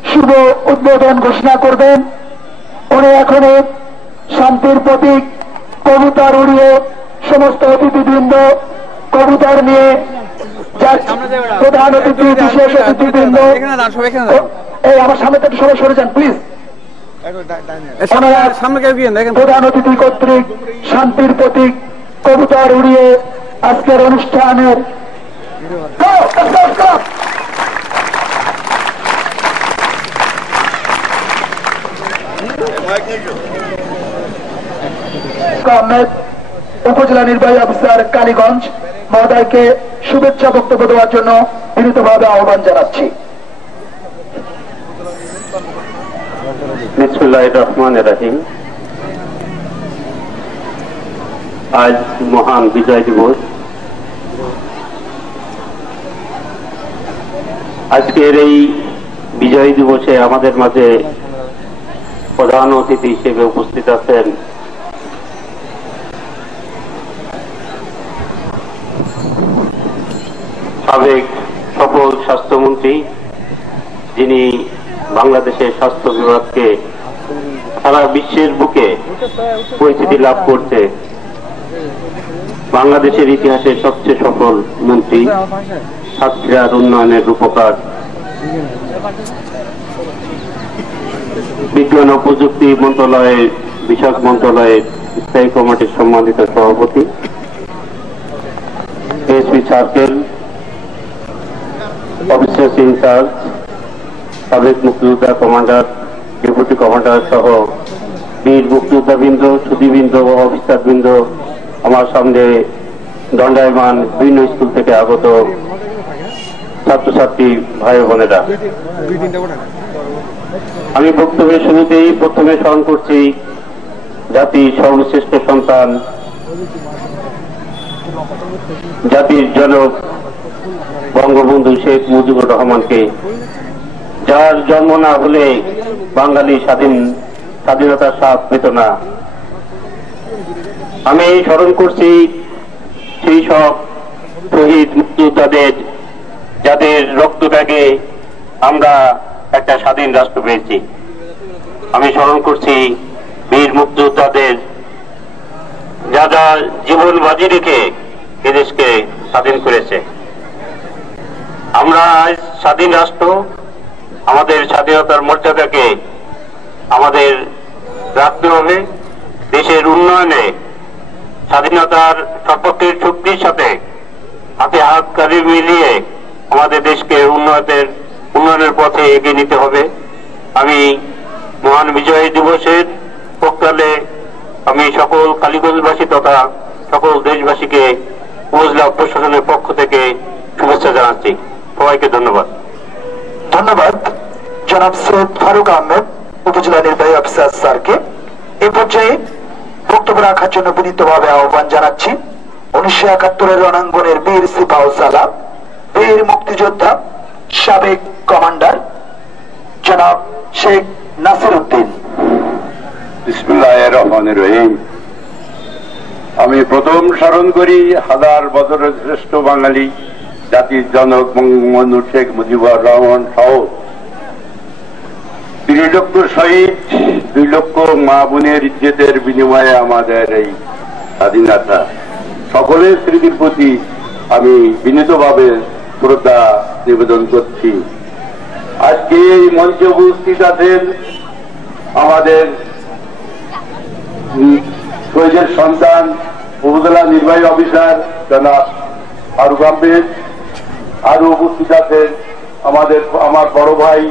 শুভ উদ্বোধন ঘোষণা করবেন। উনি এখনই শান্তির প্রতীক কবুতর উড়িয়ে সমস্ত অতিথিবৃন্দ কবুতর নিয়ে প্রধান অতিথি বিশেষ অতিথিবৃন্দ এই আমার সামনে থেকে সবাই সরে যান প্লিজ। প্রধান অতিথি কর্তৃক শান্তির প্রতীক কবুতর উড়িয়ে আজকের অনুষ্ঠানের উপজেলা নির্বাহী অফিসার কালীগঞ্জ মহোদয়কে শুভেচ্ছা বক্তব্য দেওয়ার জন্য বিনীতভাবে আহ্বান জানাচ্ছি। বিসমিল্লাহির রহমানির রহিম। আজ মহান বিজয় দিবস। আজকের এই বিজয় দিবসে আমাদের মাঝে প্রধান অতিথি হিসেবে উপস্থিত আছেন সাবেক সফল স্বাস্থ্যমন্ত্রী, যিনি বাংলাদেশের স্বাস্থ্য বিভাগকে সারা বিশ্বের বুকে পরিচিতি লাভ করছে। বাংলাদেশের ইতিহাসে সবচেয়ে সফল মন্ত্রী, ছাত্রীর উন্নয়নের রূপকার, বিজ্ঞান ও প্রযুক্তি মন্ত্রণালয়ের বিষয়ক মন্ত্রণালয়ের স্থায়ী কমিটির সম্মানিত সভাপতি, এসপি সার্কেল অফিসার ইনচার্জ, সাবেক মুক্তিযোদ্ধা কমান্ডার, ডেপুটি কমান্ডার সহ বীর মুক্তিযোদ্ধাবৃন্দ, সুধীবৃন্দ, অফিসারবৃন্দ, আমার সামনে দণ্ডায়মান বিভিন্ন স্কুল থেকে আগত ছাত্রছাত্রী ভাই বোনেরা, আমি বক্তব্যের শুরুতেই প্রথমে স্মরণ করছি জাতির সর্বশ্রেষ্ঠ সন্তান জাতির জনক বঙ্গবন্ধু শেখ মুজিবুর রহমানকে, যার জন্ম না হলে বাঙালি স্বাধীনতার স্বাদ পেত না। আমি স্মরণ করছি সেই সব শহীদ মুক্তিযোদ্ধাদের, যাদের রক্তত্যাগে আমরা একটা স্বাধীন রাষ্ট্র পেয়েছি। আমি স্মরণ করছি বীর মুক্তিযোদ্ধাদের, যারা জীবন বাজি রেখে এদেশকে স্বাধীন করেছে। আমরা আজ স্বাধীন রাষ্ট্র, আমাদের স্বাধীনতার মর্যাদাকে আমাদের রাখতে হবে। দেশের উন্নয়নে স্বাধীনতার সপক্ষের শক্তির সাথে হাতে হাত কাঁধে মিলিয়ে আমাদের দেশকে উন্নয়নের পথে এগিয়ে নিতে হবে। আমি মহান বিজয় দিবসের পক্ষকালে আমি সকল কালীগঞ্জবাসী তথা সকল দেশবাসীকে উপজেলা প্রশাসনের পক্ষ থেকে শুভেচ্ছা জানাচ্ছি। সবাইকে ধন্যবাদ। ধন্যবাদ জনাব সৈয়দ ফারুক আহমেদ, উপজেলা নির্বাহী অফিসার স্যারকে। এ পর্যায়ে বক্তব্য রাখার জন্য বিনীতভাবে আহ্বান জানাচ্ছি 1971 রণাঙ্গনের বীর সিপাহসালার, বীর মুক্তিযোদ্ধা, সাবেক কমান্ডার জনাব শেখ নাসির উদ্দিন। বিসমিল্লাহির রহমানির রহিম। আমি প্রথম স্মরণ করি হাজার বছরের শ্রেষ্ঠ বাঙালি জাতির জনক বঙ্গবন্ধু শেখ মুজিবুর রহমান সহ 3 লক্ষ শহীদ, 2 লক্ষ মা বোনের ইজ্জতের বিনিময়ে আমাদের এই স্বাধীনতা। সকলের স্মৃতির প্রতি আমি বিনীতভাবে শ্রদ্ধা নিবেদন করছি। আজকে এই মঞ্চে উপস্থিত আছেন আমাদের শহীদের সন্তান উপজেলা নির্বাহী অফিসার জনাব ফারুক আহমেদ, আরো উপস্থিত আছেন আমার বড় ভাই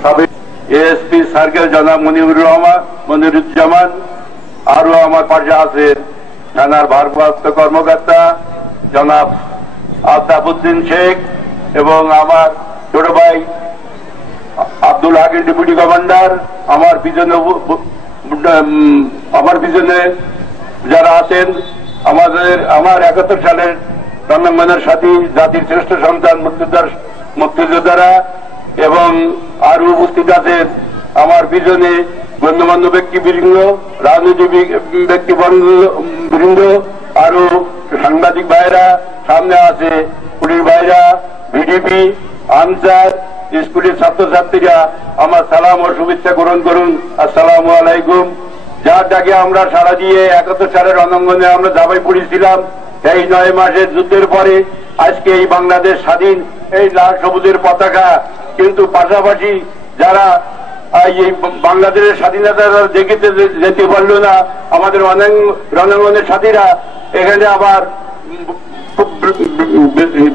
সাবেক এএসপি সার্কেল জনাব মনিরুজ্জামান, আরো আমার পাশে আছেন থানার ভারপ্রাপ্ত কর্মকর্তা জনাব আলতাফউদ্দিন শেখ এবং আমার ছোট ভাই আব্দুল হাকিম ডেপুটি কমান্ডার। আমার পিছনে যারা আছেন আমার 71 সালের রণাঙ্গনের সাথী, জাতির শ্রেষ্ঠ সন্তান মুক্তিযোদ্ধারা এবং আরো উপস্থিত আছেন আমার পিছনে গণ্যমান্য ব্যক্তিবৃন্দ, রাজনৈতিক ব্যক্তিবৃন্দ, আরো সাংবাদিক ভাইরা, সামনে আছে পুলিশ ভাইরা, ভিডিপি, আনসার, স্কুলের ছাত্রছাত্রীরা আমার সালাম ও শুভেচ্ছা গ্রহণ করুন। আসসালামু আলাইকুম। যার ডাকে আমরা সারা দিয়ে 71 সালের রণাঙ্গনে আমরা ঝাঁপাই পড়েছিলাম। এই 9 মাসের যুদ্ধের পরে আজকে এই বাংলাদেশ স্বাধীন, এই লাল সবুজের পতাকা। কিন্তু পাশাপাশি যারা এই বাংলাদেশের স্বাধীনতা দেখিতে যেতে পারলো না, আমাদের অনেক রণাঙ্গনের সাথীরা এখানে আবার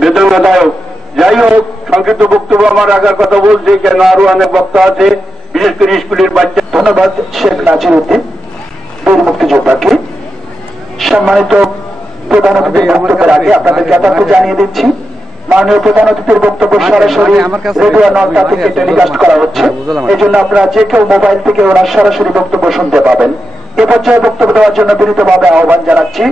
বেদনাদায়ক। যাই হোক, সংক্ষিপ্ত বক্তব্য আমার রাখার কথা বলছি, কেন আরো অনেক বক্তা আছে, বিশেষ করে স্কুলের বাচ্চা। ধন্যবাদ শেখ নাসির উদ্দিন, বীর মুক্তিযোদ্ধাকে। সম্মানিত প্রধান অতিথির বক্তব্যের আগে আপনাদেরকে আবার জানিয়ে দিচ্ছি, মাননীয় প্রধান অতিথির বক্তব্য সরাসরি রেডিও নলতা থেকে টেলিকাস্ট করা হচ্ছে। এই জন্য আপনারা যে কেউ মোবাইল থেকে ওনার সরাসরি বক্তব্য শুনতে পাবেন। এ পর্যায়ে বক্তব্য দেওয়ার জন্য বিনীতভাবে আহ্বান জানাচ্ছি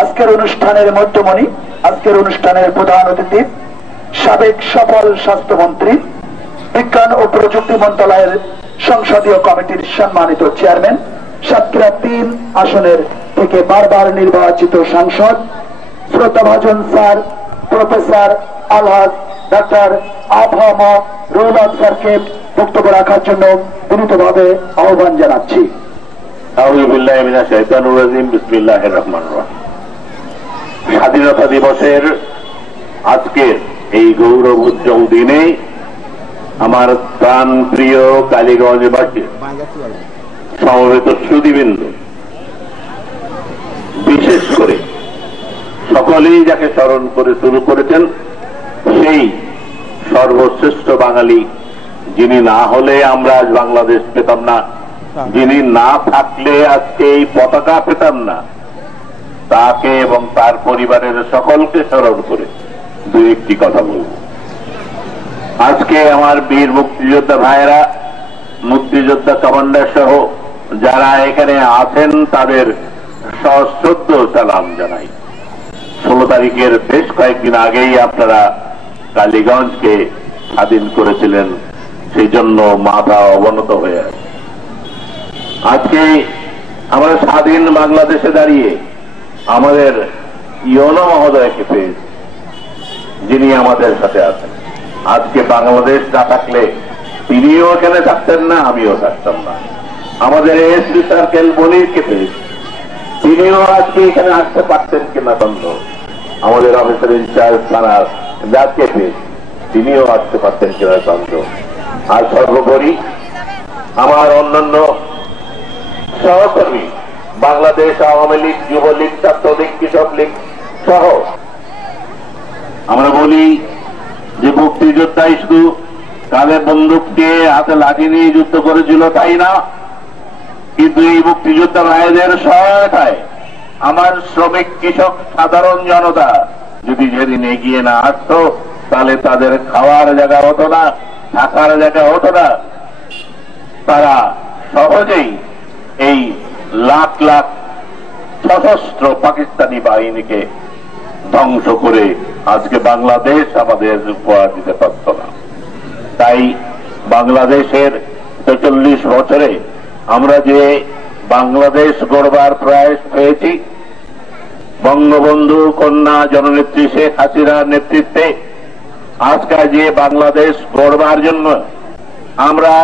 আজকের অনুষ্ঠানের মধ্যমণি, আজকের অনুষ্ঠানের প্রধান অতিথি সাবেক সফল স্বাস্থ্যমন্ত্রী, বিজ্ঞান ও প্রযুক্তি মন্ত্রণালয়ের সংসদীয় কমিটির সম্মানিত চেয়ারম্যান, সাতক্ষীরা 3 আসনের থেকে বারবার নির্বাচিত সাংসদ, শ্রদ্ধাভাজন স্যার প্রফেসর আলহাজ ডাক্তার আবহাম রুহুল আমিন স্যারকে বক্তব্য রাখার জন্য বিনীতভাবে আহ্বান জানাচ্ছি। বিসমিল্লাহির রহমানির রহিম। স্বাধীনতা দিবসের আজকে এই গৌরব উজ্জ্বল দিনে আমার প্রাণ প্রিয় কালীগঞ্জবাসী, সমবেত সুধীবৃন্দ, বিশেষ করে সকলেই যাকে স্মরণ করে শুরু করেছেন সেই সর্বশ্রেষ্ঠ বাঙালি, যিনি না হলে আমরা আজ বাংলাদেশ পেতাম না, যিনি না থাকলে আজকে এই পতাকা পেতাম না, তাকে এবং তার পরিবারের সকলকে স্মরণ করে 2-1টি কথা বলব। আজকে আমার বীর মুক্তিযোদ্ধা ভাইয়েরা, মুক্তিযোদ্ধা কমান্ডার সহ যারা এখানে আছেন, তাদের সশ্রদ্ধ সালাম জানাই। 16 তারিখের বেশ কয়েকদিন আগেই আপনারা কালীগঞ্জকে স্বাধীন করেছিলেন, সেই জন্য মাথা অবনত হয়ে আছে। আজকে আমাদের স্বাধীন বাংলাদেশে দাঁড়িয়ে আমাদের ইয়োনো মহোদয়কে পেয়েছি, যিনি আমাদের সাথে আছেন। আজকে বাংলাদেশ না থাকলে তিনিও এখানে থাকতেন না, আমিও থাকতাম না। আমাদের এসপি সার্কেল মনিরকে পেয়েছি, তিনিও আজকে এখানে আসতে পারতেন কিনা সন্দেহ। আমাদের অফিসার ইনচার্জ থানার যাকে পেয়েছি, তিনিও আসতে পারতেন কিনা সন্দেহ। আর সর্বোপরি আমার অন্যান্য সহকর্মী, বাংলাদেশ আওয়ামী লীগ, যুবলীগ, ছাত্রলীগ, কৃষক লীগ সহ আমরা বলি যে মুক্তিযোদ্ধাই শুধু কাঁধে বন্দুক দিয়ে হাতে লাঠি নিয়ে যুদ্ধ করেছিল তাই না, কিন্তু এই মুক্তিযোদ্ধা ভাইদের সহায়তায় আমার শ্রমিক, কৃষক, সাধারণ জনতা যদি যেদিন এগিয়ে না আসতো, তাহলে তাদের খাওয়ার জায়গা হতো না, থাকার জায়গা হতো না। তারা সহজেই এই লাখ লাখ সশস্ত্র পাকিস্তানি বাহিনীকে ধ্বংস করে আজকে বাংলাদেশ আমাদের উপহার দিতে পারত না। তাই বাংলাদেশের ৪৪ বছরে আমরা যে বাংলাদেশ গড়বার প্রয়াস পেয়েছি, বঙ্গবন্ধু কন্যা জননেত্রী শেখ হাসিনার নেতৃত্বে আজকে যে বাংলাদেশ গড়বার জন্য আমরা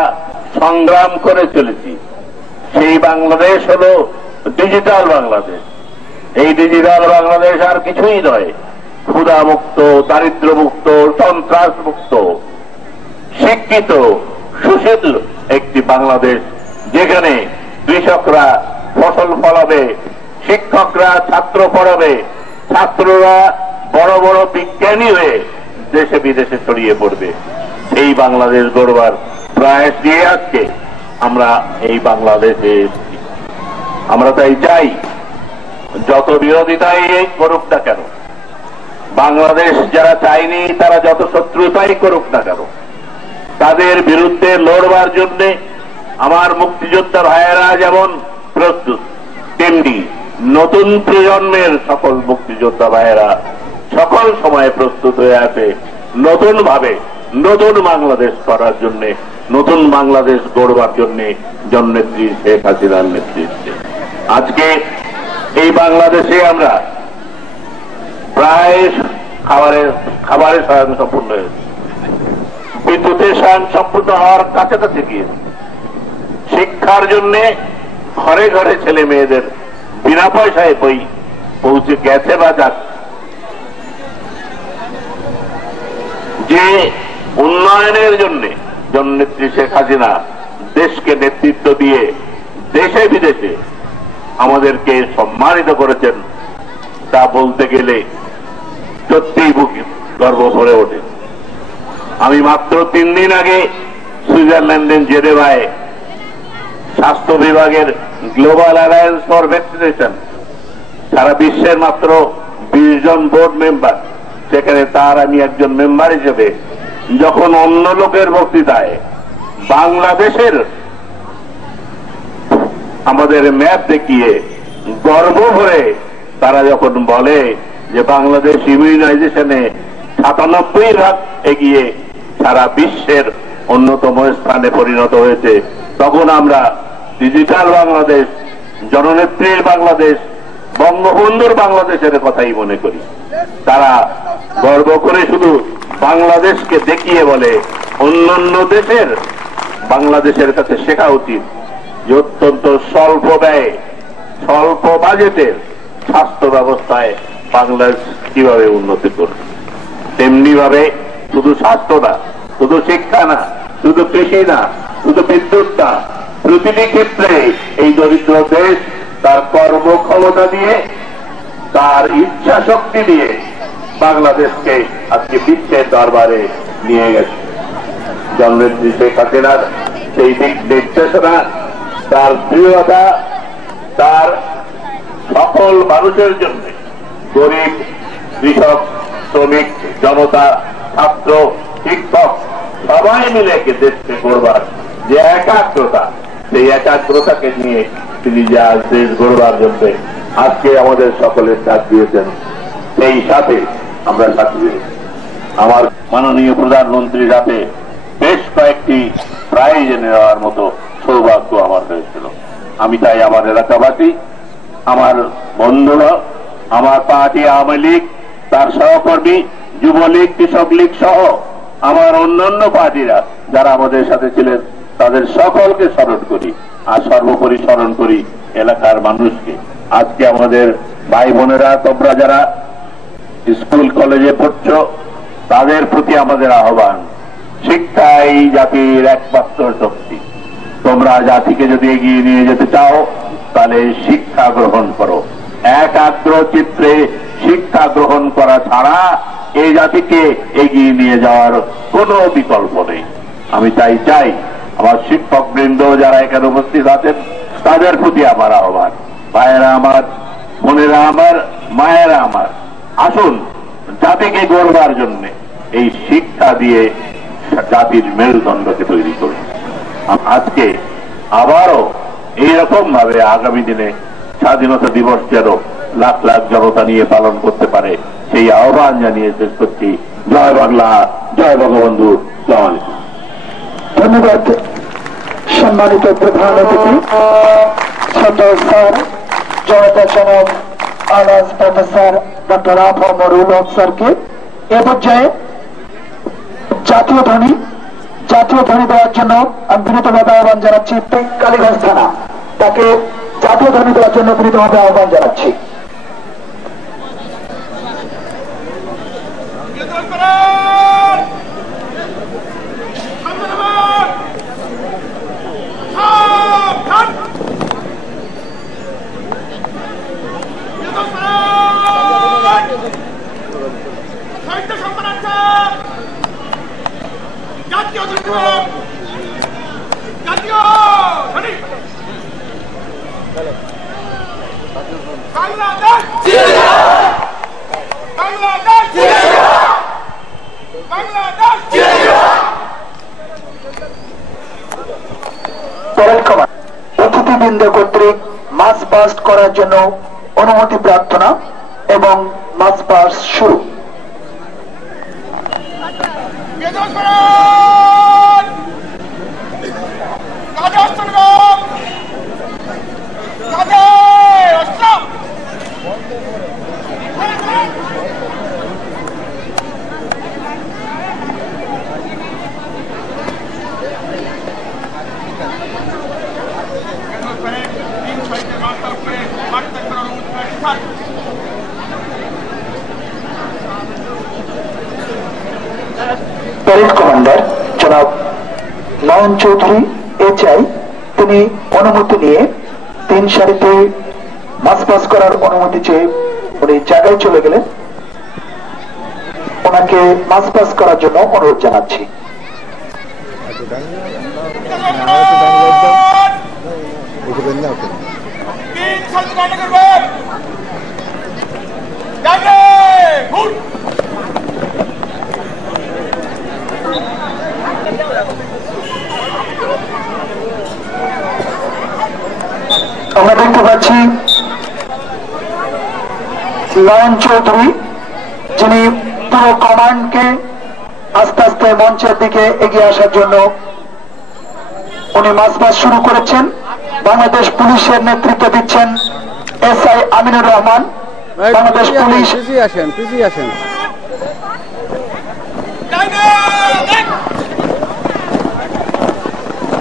সংগ্রাম করে চলেছি, সেই বাংলাদেশ হল ডিজিটাল বাংলাদেশ। এই ডিজিটাল বাংলাদেশ আর কিছুই নয়, ক্ষুধা মুক্ত, দারিদ্র মুক্ত, সন্ত্রাস মুক্ত, শিক্ষিত, সুশীল একটি বাংলাদেশ, যেখানে কৃষকরা ফসল ফলাবে, শিক্ষকরা ছাত্র পড়াবে, ছাত্ররা বড় বড় বিজ্ঞানী হয়ে দেশে বিদেশে ছড়িয়ে পড়বে। এই বাংলাদেশ গড়বার প্রয়াস নিয়ে আজকে আমরা এই বাংলাদেশে আমরা তাই চাই, যত বিরোধিতাই করুক না কেন, বাংলাদেশ যারা চায়নি তারা যত শত্রুতাই করুক না কেন, তাদের বিরুদ্ধে লড়বার জন্য আমার মুক্তিযোদ্ধা ভাইয়েরা যেমন প্রস্তুত, তেমনি নতুন প্রজন্মের সকল মুক্তিযোদ্ধা ভাইয়েরা সকল সময় প্রস্তুত হয়ে আছে নতুন ভাবে নতুন বাংলাদেশ করার জন্য, নতুন বাংলাদেশ গড়বার জন্য জননেত্রী শেখ হাসিনার নেতৃত্বে। আজকে এই বাংলাদেশে আমরা প্রায় খাবারের স্বয়ং সম্পূর্ণ হয়েছে, বিদ্যুতের স্বয়ং সম্পূর্ণ হওয়ার কাছাকাছি গিয়েছে, শিক্ষার জন্য ঘরে ঘরে ছেলে মেয়েদের বিনা পয়সায় বই পৌঁছে গেছে বা যাচ্ছে। যে উন্নয়নের জন্য জননেত্রী শেখ হাসিনা দেশকে নেতৃত্ব দিয়ে দেশে বিদেশে আমাদেরকে সম্মানিত করেছেন, তা বলতে গেলে সত্যিই বুকে গর্ব ভরে ওঠে। আমি মাত্র 3 দিন আগে সুইজারল্যান্ডের জেনেভায় স্বাস্থ্য বিভাগের গ্লোবাল অ্যালায়েন্স ফর ভ্যাকসিনেশন, সারা বিশ্বের মাত্র 20 জন বোর্ড মেম্বার, সেখানে তার আমি একজন মেম্বার হিসেবে যখন অন্য লোকের বক্তৃতায় বাংলাদেশের আমাদের ম্যাপ দেখিয়ে গর্ব ভরে তারা যখন বলে যে বাংলাদেশ ইমিউনাইজেশনে 97% এগিয়ে সারা বিশ্বের অন্যতম স্থানে পরিণত হয়েছে, তখন আমরা ডিজিটাল বাংলাদেশ, জননেত্রীর বাংলাদেশ, বঙ্গবন্ধুর বাংলাদেশের কথাই মনে করি। তারা গর্ব করে শুধু বাংলাদেশকে দেখিয়ে বলে, অন্যান্য দেশের বাংলাদেশের কাছে শেখা উচিত যে অত্যন্ত স্বল্প ব্যয়ে, স্বল্প বাজেটে স্বাস্থ্য ব্যবস্থায় বাংলাদেশ কিভাবে উন্নতি করবে। তেমনি ভাবে শুধু স্বাস্থ্য না, শুধু শিক্ষা না, শুধু কৃষি না, শুধু বিদ্যুৎ না, প্রতিটি ক্ষেত্রে এই দরিদ্র দেশ তার কর্মক্ষমতা দিয়ে, তার ইচ্ছা শক্তি দিয়ে বাংলাদেশকে আজকে বিশ্বের দরবারে নিয়ে গেছে। জননেত্রী শেখ হাসিনার সেই দিক নির্দেশনা, তার দৃঢ়তা, তার সকল মানুষের জন্য, গরিব, কৃষক, শ্রমিক, জনতা, ছাত্র, শিক্ষক সবাই মিলে দেশকে গড়বার যে একাগ্রতা, সেই একাগ্রতাকে নিয়ে তিনি যে আজ দেশ গড়বার জন্য আজকে আমাদের সকলের ডাক দিয়েছেন, সেই সাথে আমরা সাথী হয়েছি। আমার মাননীয় প্রধানমন্ত্রীর হাতে বেশ কয়েকটি প্রাইজ এনে দেওয়ার মতো সৌভাগ্য আমার হয়েছিল। আমি তাই আমার এলাকাবাসী, আমার বন্ধুরা, আমার পার্টি আওয়ামী লীগ, তার সহকর্মী, যুবলীগ, কৃষক লীগ সহ আমার অন্যান্য পার্টিরা যারা আমাদের সাথে ছিলেন তাদের সকলকে স্মরণ করি, আর সর্বোপরি স্মরণ করি এলাকার মানুষকে। আজকে আমাদের ভাই বোনেরা, তোমরা যারা স্কুল কলেজে পড়ছ, তাদের প্রতি আমাদের আহ্বান, শিক্ষা এই জাতির একমাত্র শক্তি। তোমরা জাতিকে যদি এগিয়ে নিয়ে যেতে চাও তাহলে শিক্ষা গ্রহণ করো। একাগ্র চিত্রে শিক্ষা গ্রহণ করা ছাড়া এই জাতিকে এগিয়ে নিয়ে যাওয়ার কোনো বিকল্প নেই। আমি চাই আমার শিক্ষক বৃন্দ যারা এখানে উপস্থিত আছেন তাদের প্রতি আমার আহ্বান, ভাইয়েরা আমার, বোনেরা আমার, মায়েরা আমার, আসুন জাতিকে গড়বার জন্য এই শিক্ষা দিয়ে জাতির মেরুদণ্ডকে তৈরি করুন। আজকে আবারও এইরকম ভাবে আগামী দিনে স্বাধীনতা দিবস যেন লাখ লাখ জনতা নিয়ে পালন করতে পারে সেই আহ্বান জানিয়ে শেষ করছি। জয় বাংলা, জয় বঙ্গবন্ধু, জয়। ধন্যবাদ সম্মানিত প্রধান অতিথি শ্রদ্ধেয় স্যার জনতা জনাব অনার্স প্রফেসর ডক্টর আফা মরুল হক স্যারকে। এ পর্যায়ে জাতীয় ধ্বনি দেওয়ার জন্য আমি বিনীতভাবে আহ্বান জানাচ্ছি কালীগঞ্জ থানা, তাকে জাতীয় ধ্বনি দেওয়ার জন্য বিনীতভাবে আহ্বান জানাচ্ছি। অতিথিবৃন্দ কর্তৃক মার্চ পাস্ট করার জন্য অনুমতি প্রার্থনা এবং মার্চ পাস্ট শুরু। প্যারেড কমান্ডার জনাব নয়ন চৌধুরী এচাই, তিনি অনুমতি নিয়ে 3 সারিতে মার্চ পাস করার অনুমতি চেয়ে উনি জায়গায় চলে গেলেন। ওনাকে মার্চ পাস করার জন্য অনুরোধ জানাচ্ছি। আমরা দেখতে পাচ্ছি নয়ন চৌধুরী, যিনি পুরো কমান্ডকে আস্তে আস্তে মঞ্চের দিকে এগিয়ে আসার জন্য উনি মার্চ পাস শুরু করেছেন। বাংলাদেশ পুলিশের নেতৃত্ব দিচ্ছেন এসআই আমিনুর রহমান। বাংলাদেশ পুলিশ আসেন।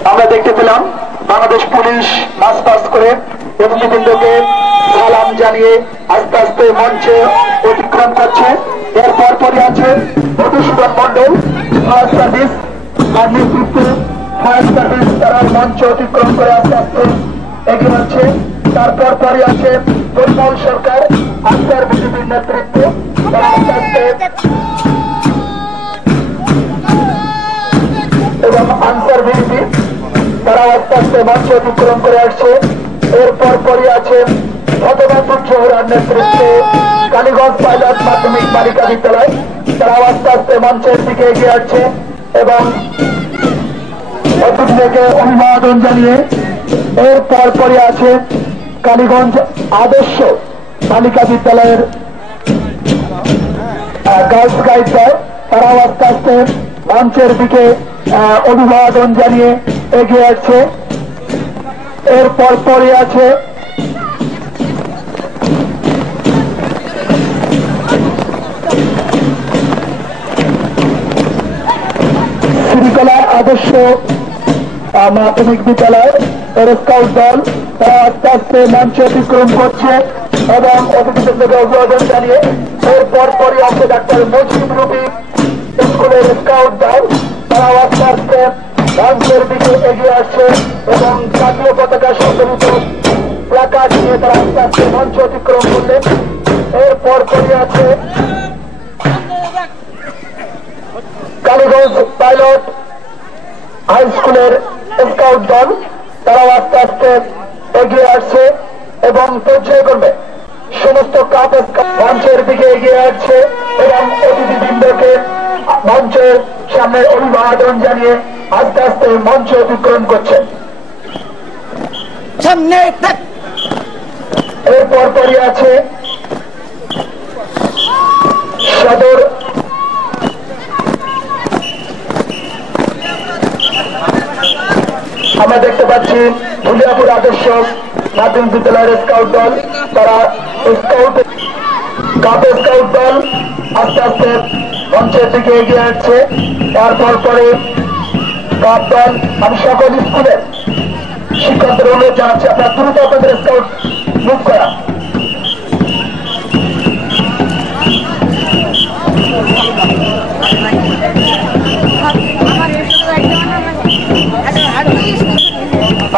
আমরা দেখতে পেলাম বাংলাদেশ পুলিশ মার্চ পাস করে অতিথিবৃন্দকে সালাম জানিয়ে আস্তে আস্তে মঞ্চে অতিক্রম করছে। এরপর পরে আছে মধুসূদন মন্ডল, ফায়ার সার্ভিস, তার নেতৃত্বে ফায়ার সার্ভিস, তারাও মঞ্চ অতিক্রম করে আস্তে আস্তে এগিয়ে হচ্ছে। তারপর পরে আছে জনমল সরকার, আনসার বিজিবির নেতৃত্বে এবং আনসার বিজিবি তারা আস্তে আস্তে মঞ্চ অতিক্রম করে আসছে। এরপর পরে আছে ভগবান শহরের নেতৃত্বে কালীগঞ্জ পাইলট মাধ্যমিক বালিকা বিদ্যালয়, তারা আস্তে আস্তে মঞ্চের দিকে এগিয়ে আসছে এবং অতিথিকে অভিবাদন জানিয়ে এরপর পরে আছে কালীগঞ্জ আদর্শ বালিকা বিদ্যালয়ের গার্লস গাইড গার্ড, তারাও আস্তে আস্তে মঞ্চের দিকে অভিবাদন জানিয়ে এগিয়ে আসছে। এর পরপরই আছে শ্রীকলা আদর্শ মাধ্যমিক বিদ্যালয় এর স্কাউট দল, তারা আস্তে আস্তে মঞ্চ অতিক্রম করছে এবং অতিথিদের অভিবাদন জানিয়ে এর পরপরই আছে ডাক্তার মসজিদ রুবি স্কুলের স্কাউট দল, তারা আস্তে আস্তে মঞ্চের দিকে এগিয়ে আসছে এবং জাতীয় পতাকা সম্মিলিত প্লাকার্ড নিয়ে তারা আস্তে আস্তে মঞ্চ অতিক্রম করলেন। এর পরপরই আছে কালীগঞ্জ পাইলট হাই স্কুলের স্কাউট দল, তারাও আস্তে আস্তে এগিয়ে আসছে এবং পৌঁছায়ক্রমে সমস্ত কাপড় মঞ্চের দিকে এগিয়ে আসছে এবং অতিথিবৃন্দকে মঞ্চের সামনে অভিবাদন জানিয়ে আস্তে আস্তে মঞ্চ অতিক্রম করছেন। এরপর পরই আছে সদর আমরা দেখতে পাচ্ছি ধুলিয়াপুর আদর্শ মাধ্যমিক বিদ্যালয়ের স্কাউট দল, তারা কাপের স্কাউট দল আস্তে আস্তে মঞ্চের দিকে এগিয়ে আসছে। তারপর পরে কাপ দল, আমি সকল স্কুলের শিক্ষকদের অনুরোধ জানাচ্ছি আপনারা দ্রুত আপনাদের স্কাউট মুভ করা।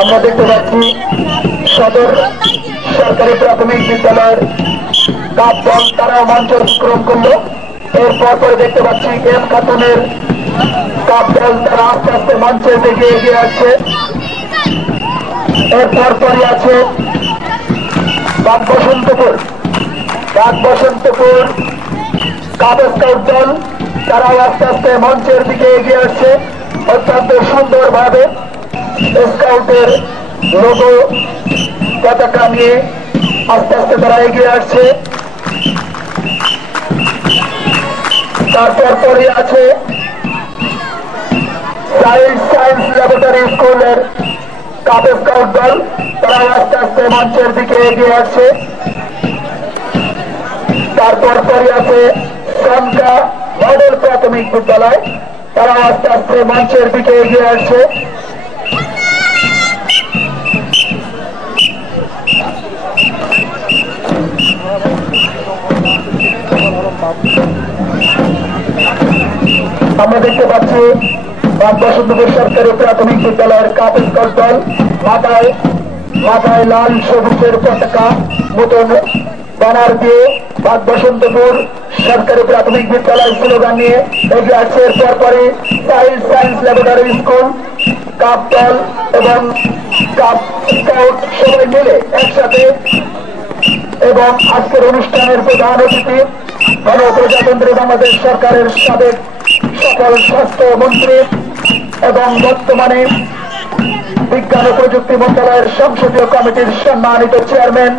আমরা দেখতে পাচ্ছি সদর সরকারি প্রাথমিক বিদ্যালয়ের কাপ দল, তারা মঞ্চ অতিক্রম করলো। এরপর পরে দেখতে পাচ্ছি এম খাতুনের কাপ দল, তারা আস্তে আস্তে মঞ্চের দিকে এগিয়ে আসছে। এরপর পরে আছে বাগ বসন্তপুর কাপ স্কাউট দল, তারাও আস্তে আস্তে মঞ্চের দিকে এগিয়ে আসছে। অত্যন্ত সুন্দর ভাবে স্কাউটের লোগো পতাকা নিয়ে আস্তে আস্তে তারা এগিয়ে আসছে। তারপর পরে আছে সায়েন্স ল্যাবরেটরি স্কুলের কাপ স্কাউট দল, তারাও আস্তে আস্তে মঞ্চের দিকে এগিয়ে আসছে। তারপর পরে আছে সন্ধ্যা মডেল প্রাথমিক বিদ্যালয়, তারাও আস্তে আস্তে মঞ্চের দিকে এগিয়ে আসছে। আমরা দেখতে পাচ্ছি বাগ বসন্তপুর সরকারি প্রাথমিক বিদ্যালয়ের কাপ স্কাউট দল, মাথায় লাল সবুজের পতাকা মতন ব্যানার দিয়ে বাগ বসন্তপুর সরকারি প্রাথমিক বিদ্যালয় স্লোগান নিয়ে এগিয়ে আসছে। পরপরে সায়েন্স ল্যাবরেটরি স্কুল কাপ দল এবং কাপ স্কাউট সবাই মিলে একসাথে এবং আজকের অনুষ্ঠানের প্রধান অতিথি গণপ্রজাতন্ত্রী বাংলাদেশ সরকারের সাবেক সকল স্বাস্থ্য মন্ত্রী এবং বর্তমানে বিজ্ঞান ও প্রযুক্তি মন্ত্রণালয়ের সংসদীয় কমিটির সম্মানিত চেয়ারম্যান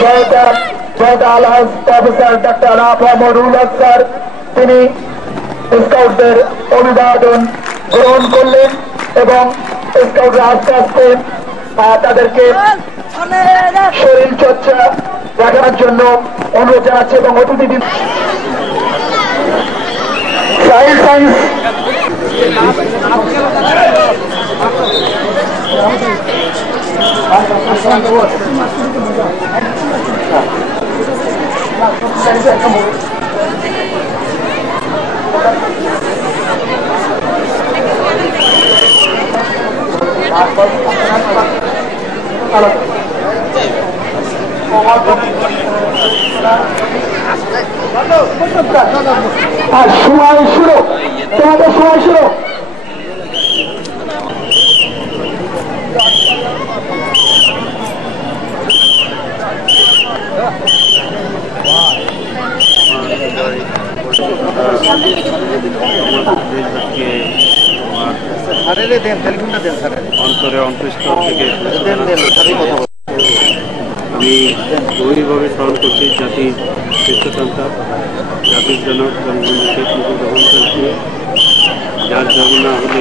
জয়তা আলহাজ প্রফেসর ডাক্তার মোহাম্মদুল হক স্যার, তিনি স্কাউটদের অভিবাদন গ্রহণ করলেন এবং স্কাউটরা আস্তে আস্তে তাদেরকে শরীর চর্চা রাখার জন্য অনুরোধ জানাচ্ছে এবং অতিথি সময় শুরু, তোমাদের সময় শুরু। স্যারেরে দেন, টেলিফোনটা দেন স্যারের অন্তরে অন্তস্থ থেকে দেন কথা বলুন। এই গরিবরে স্মরণ করছে জাতির শ্রেষ্ঠ সন্তান জাতির জনক গ্রহণ করছে যার জগনা হলো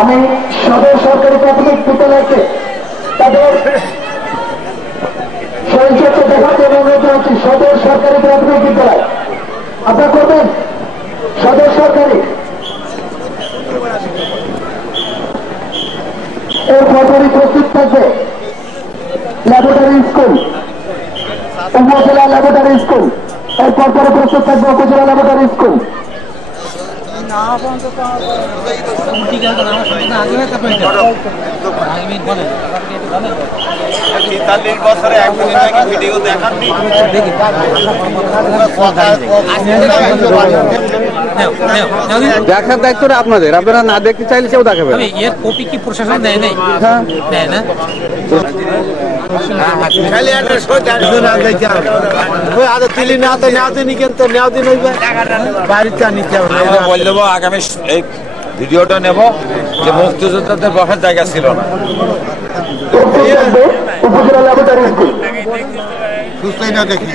আমি সদর সরকারি প্রাথমিক বিদ্যালয়কে তাদের সহিংসতা দেখার জন্য অনুরোধ জানাচ্ছি। সদর সরকারি প্রাথমিক বিদ্যালয় আপনারা করবেন। সদর সরকারি এর পরপরই প্রস্তুত থাকবে ল্যাবরেটরি স্কুল, উপজেলা ল্যাবরেটরি স্কুল। এর পরপরে প্রস্তুত থাকবে উপজেলা ল্যাবরেটরি স্কুল। দেখার দায়িত্বটা আপনাদের, আপনারা না দেখতে চাইলে কেউ দেখাবে। এর কপি কি প্রশাসন দেয় নাই? বললে আগামী এই ভিডিওটা নেব যে মুক্তিযোদ্ধাদের বসার জায়গা ছিল না। দেখি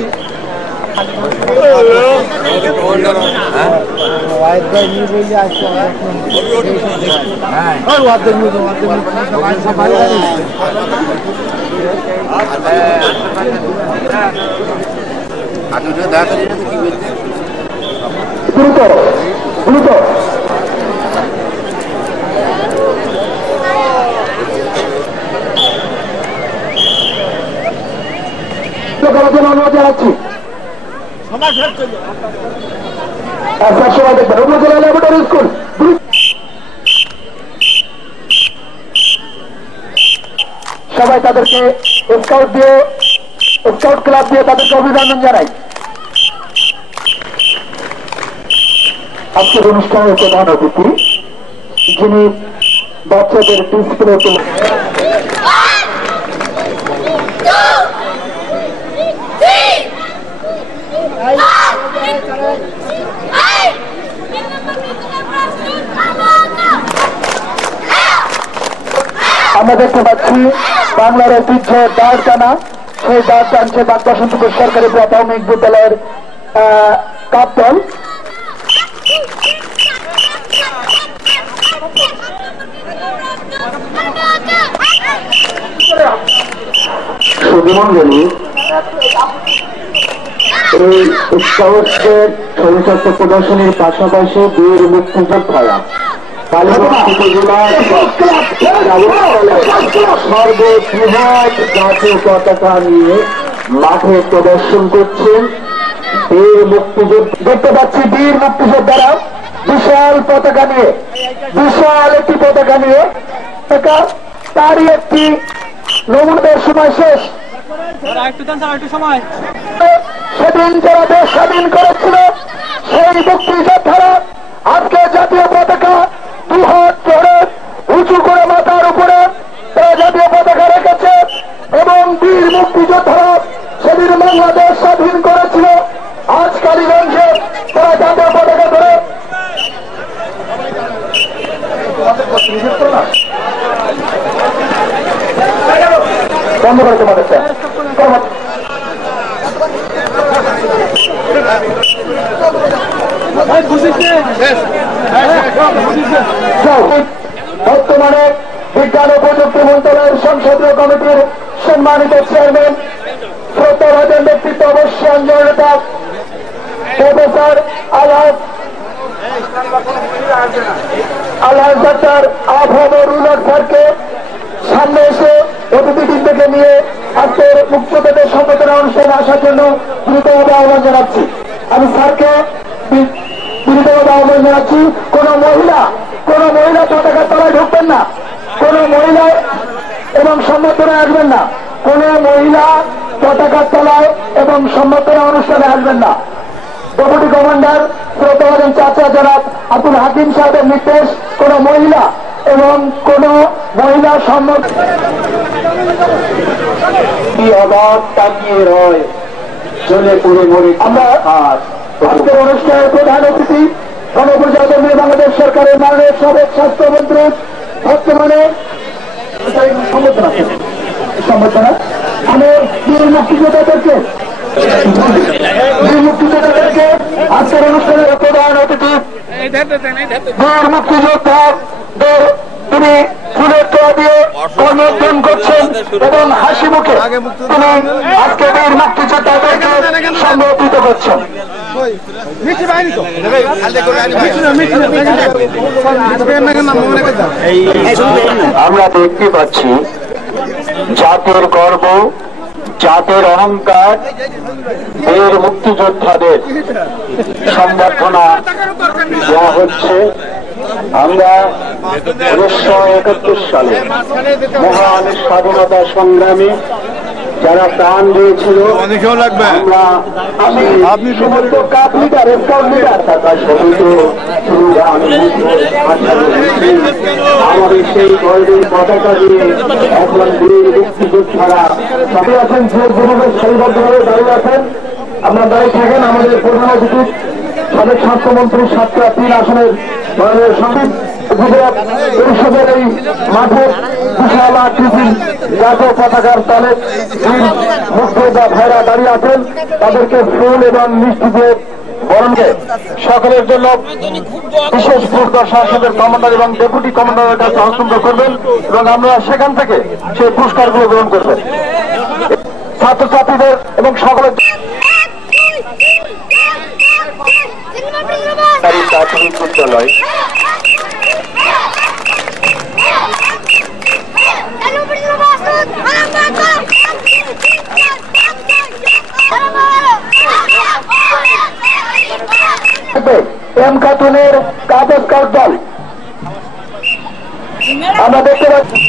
সবাই তাদেরকে স্কাউট দিয়ে, স্কাউট ক্লাব দিয়ে তাদেরকে অভিনন্দন জানাই। আজকের অনুষ্ঠানের প্রধান অতিথি যিনি বাচ্চাদের ডিসপ্লে আমরা দেখতে পাচ্ছি বাংলার ঐতিহ্য দাঁড় টানা, সেই দাঁড় টানছে বাগবাসন্তপুর সরকারি প্রাথমিক বিদ্যালয়ের কাপ দল। সুধীমণ্ডলী এই স্কাউটদের শরীরচর্চা প্রদর্শনীর পাশাপাশি বীর মুক্তিযোদ্ধারা সর্ববৃহৎ জাতীয় পতাকা নিয়ে মাঠে প্রদর্শন করছেন। বীর মুক্তিযোদ্ধা দেখতে পাচ্ছি, বীর মুক্তিযোদ্ধারা বিশাল পতাকা নিয়ে, বিশাল একটি পতাকা নিয়ে, তারই একটি নমুনার সময় শেষ। সেদিন যারা দেশ স্বাধীন করেছিল সেই মুক্তিযোদ্ধারা আজকে জাতীয় পতাকা দুহাত ধরে উঁচু করে মাথার উপরে তারা জাতীয় পতাকা রেখেছে এবং বীর মুক্তিযোদ্ধারা সেদিন বাংলাদেশ স্বাধীন করেছিল। আজ কালীগঞ্জে তারা জাতীয় পতাকা ধরে বন্ধ করে তোমাদের বর্তমানে বিজ্ঞান ও প্রযুক্তি মন্ত্রণালয়ের সংসদীয় কমিটির সম্মানিত চেয়ারম্যান শ্রদ্ধাভাজন ব্যক্তিত্ব অবশ্যই অঞ্জন নেতা প্রফেসর আলহাজ ডাক্তার আবহাওয়ার স্যারকে সামনে এসে অতিথিবৃন্দকে নিয়ে আজকের মুক্তিযোদ্ধাদের সম্বোধনা অনুষ্ঠানে আসার জন্য দ্রুতভাবে আহ্বান জানাচ্ছি। আমি স্যারকে দ্রুতভাবে আহ্বান জানাচ্ছি। কোন মহিলা পতাকার তলায় ঢুকবেন না, কোন মহিলা এবং সম্বোধনায় আসবেন না, কোন মহিলা পতাকা তলায় এবং সম্বর্ধনা অনুষ্ঠানে আসবেন না। ডেপুটি কমান্ডার শ্রদ্ধাভাজন চাচা জনাব আব্দুল হাকিম সাহেবের নির্দেশ কোন মহিলা এবং কোন মহিলা অবাধ তাকিয়ে রয় চলে পুরো মরে। আমরা আজকের অনুষ্ঠানের প্রধান অতিথি গণপ্রজাতন্ত্রী বাংলাদেশ সরকারের মাননীয় সাবেক স্বাস্থ্যমন্ত্রী বর্তমানে সম্বর্ধনা আমি বীর মুক্তিযোদ্ধাদেরকে আজকের অনুষ্ঠানের প্রধান অতিথি বীর মুক্তিযোদ্ধাদের তিনি ফুলের তোলা দিয়ে কর্মোদ্যান করছেন এবং হাসি মুখে তিনি আজকে বীর মুক্তিযোদ্ধাদেরকে সংগঠিত করছেন। আমরা দেখতে পাচ্ছি জাতির গর্ব, জাতির অহংকার, বীর মুক্তিযোদ্ধাদের সংবর্ধনা দেওয়া হচ্ছে। আমরা 1971 সালে মহান স্বাধীনতা সংগ্রামে যারা প্রাণ দিয়েছিল, আমরা সমস্ত কাপ লিডার স্কাউট লিডার থাকা শহীদ আমাদের সেই গর্বের পতাকা দিয়ে এখন বীর মুক্তিযোদ্ধারা সবাই আছেন, যে যেভাবে সারিবদ্ধভাবে দাঁড়িয়ে আছেন আমরা দাঁড়িয়ে থাকেন। আমাদের প্রধান অতিথি সাবেক স্বাস্থ্যমন্ত্রী 7টা 3 আসনের মাননীয় সচিব গুজরাট পরিষদের এই মাঠের বিশাল আকৃতির জাতীয় পতাকার তলে মুক্তিযোদ্ধা ভাইরা দাঁড়িয়ে আছেন। তাদেরকে ফুল এবং মিষ্টি দিয়ে বরণকে সকলের জন্য বিশেষ পুরস্কার সংসদের কমান্ডার এবং ডেপুটি কমান্ডারের কাছে হস্তান্তর করবেন এবং আমরা সেখান থেকে সেই পুরস্কারগুলো গ্রহণ করবেন। ছাত্রছাত্রীদের এবং সকলের প্রাথমিক বিদ্যালয় এম খাতুনের কাগজ কার্ড দল আমরা দেখতে পাচ্ছি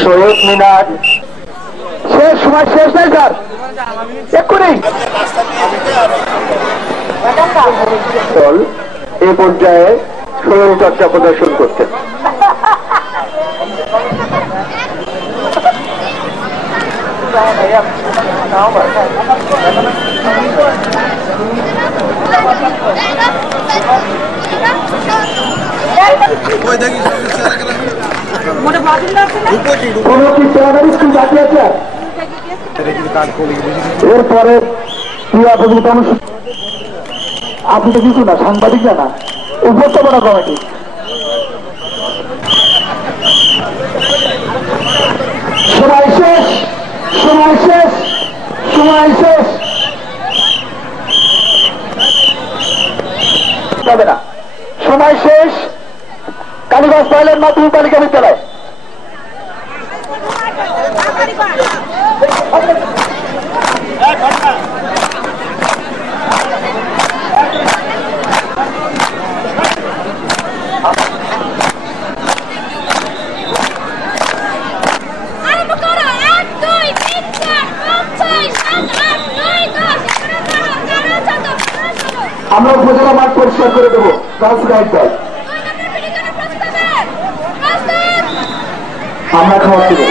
শহীদ মিনার শেষ সময় শেষ নেই স্যার এক্ষুনি দল এ পর্যায়ে শরীর চর্চা প্রদর্শন করছে। কোনো কি প্রাইমারি স্কুল বাকি আছে? এরপরে ক্রিয়া প্রতিযোগিতা আপনি তো কিছু না, সাংবাদিক জানা উপস্থাপনা কমিটি সময় শেষ, সময় শেষ, সময় শেষ হবে না, সময় শেষ। কালীগঞ্জ পাইলেন মাধ্যমিক বালিকা বিদ্যালয় আমরা উপজেলা মাঠ পরিষ্কার করে দেবো। আমরা খাওয়া দেবো।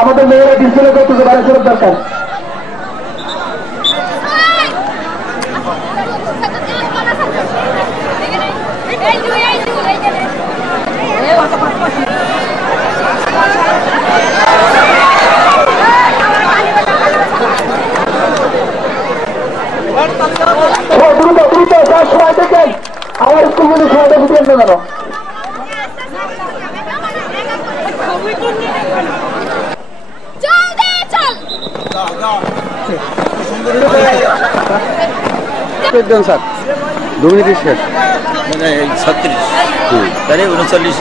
আমাদের মেয়েরা ডিসেলে করতেছে, বাইরে ফেরত দরকার। দ্রুত দ্রুত যার সময় দেখেন আমার স্কুলগুলি সময়টা দিতে কেন স্যার 2 মিনিট শেষ মানে 36 তাহলে 39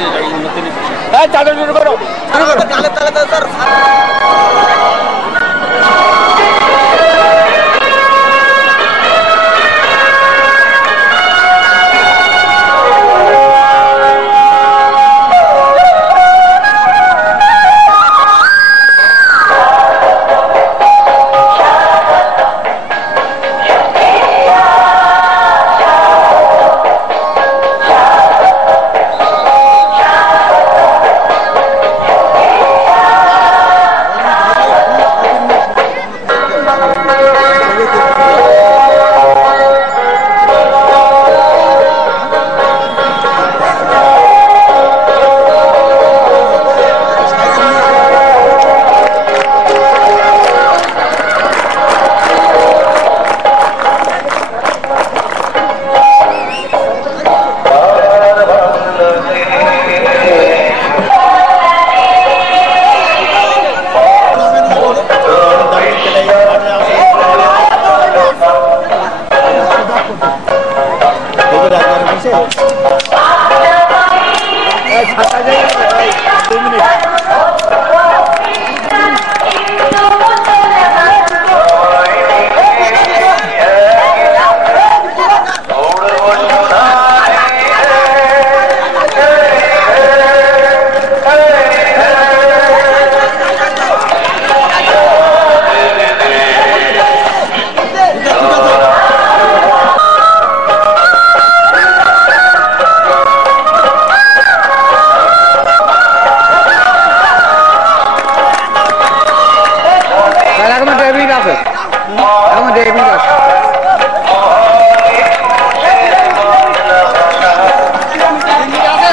চালু শুরু করো স্যার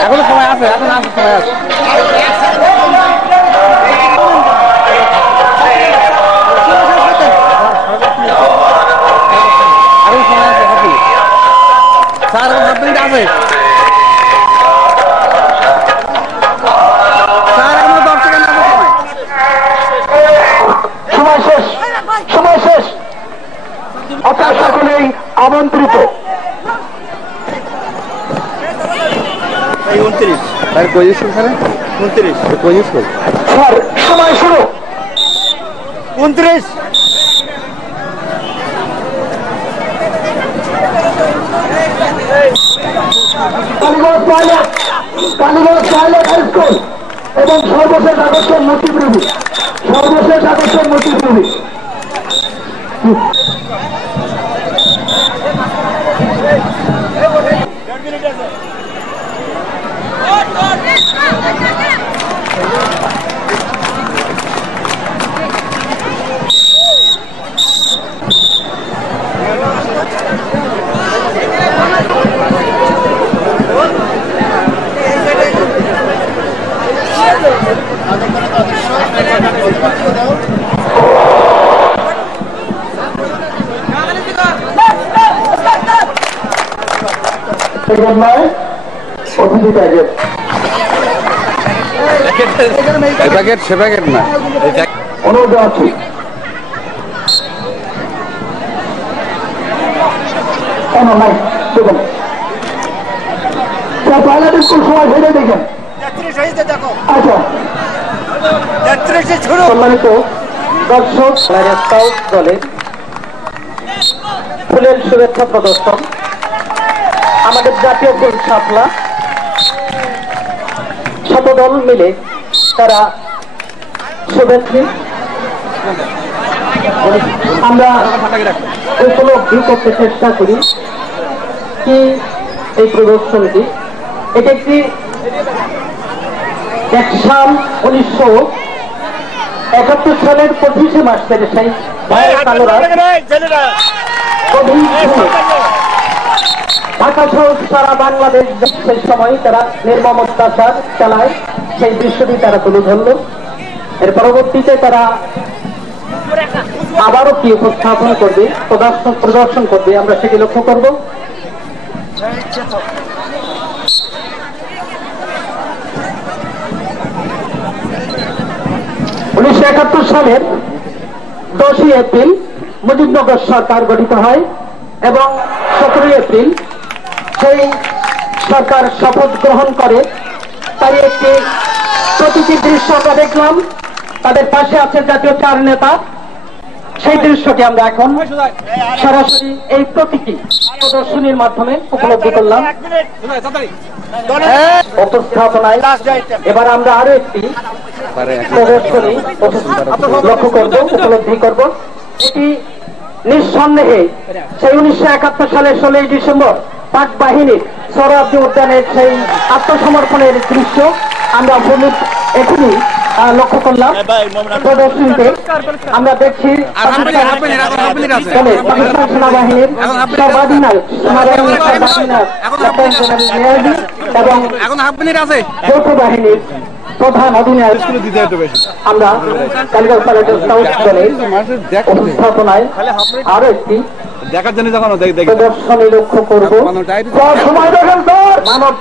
এখনো সময় আছে, এখন আছে সময় আছে। এখন সময় আছে হাতি স্যার, এখন 7 মিনিট আছে স্যার, এখনো 10 সেকেন্ড আছে সময়। সময় শেষ, সময় শেষ। আপনার সকলেই আমন্ত্রিত। সময় শুরু 29। এবং সর্বশেষ আগস্টের মতিপ্রভু, সর্বশেষ আগস্টের মতিপ্রভু। অনুরোধ আছে বাংলাদেশ সময় ভেবে দেখেন। আচ্ছা, সম্মানিত দর্শক, স্কাউট দলের ফুলের শুভেচ্ছা প্রদর্শন, আমাদের জাতীয় ফুল শাপলা শতদল মিলে তারা শুভেচ্ছা। আমরা উপলব্ধি করতে চেষ্টা করি কি এই প্রদর্শনটি। এটা একটি সাল 1971 সালের 25শে মার্চের সেই ভাইয়ের কালোরা ঢাকা সহ সারা বাংলাদেশ সেই সময় তারা নির্মম অত্যাচার চালায়, সেই দৃশ্যটি তারা তুলে ধরল। এর পরবর্তীতে তারা আবারও কি উপস্থাপন করবে, প্রদর্শন করবে, আমরা সেটি লক্ষ্য করব। 1971 সালের 10ই এপ্রিল মুজিবনগর সরকার গঠিত হয় এবং 17 এপ্রিল সেই সরকার শপথ গ্রহণ করে। তার একটি প্রতীকী দৃশ্য আমরা দেখলাম, তাদের পাশে আছে জাতীয় 4 নেতা। সেই দৃশ্যকে আমরা এখন সরাসরি এই প্রতীকী প্রদর্শনীর মাধ্যমে উপলব্ধি করলাম। উপস্থাপনায় এবার আমরা আরো একটি প্রদর্শনী লক্ষ্য করব, উপলব্ধি করব। এটি নিঃসন্দেহে সেই 1971 সালের 16ই ডিসেম্বর পাক বাহিনীর সোহরাওয়ার্দী উদ্যানের সেই আত্মসমর্পণের দৃশ্য আমরা এখনই লক্ষ্য করলাম। প্রদর্শনীতে আমরা দেখছি পাকিস্তান সেনাবাহিনীর সর্বাধিনায়ক এবং যৌথ বাহিনীর প্রধান অধিনায়ক আমরা কালিগঞ্জ কলেজের উপস্থাপনায় আরো একটি দেখার জন্য যখন প্রদর্শনী লক্ষ্য করবো। মানব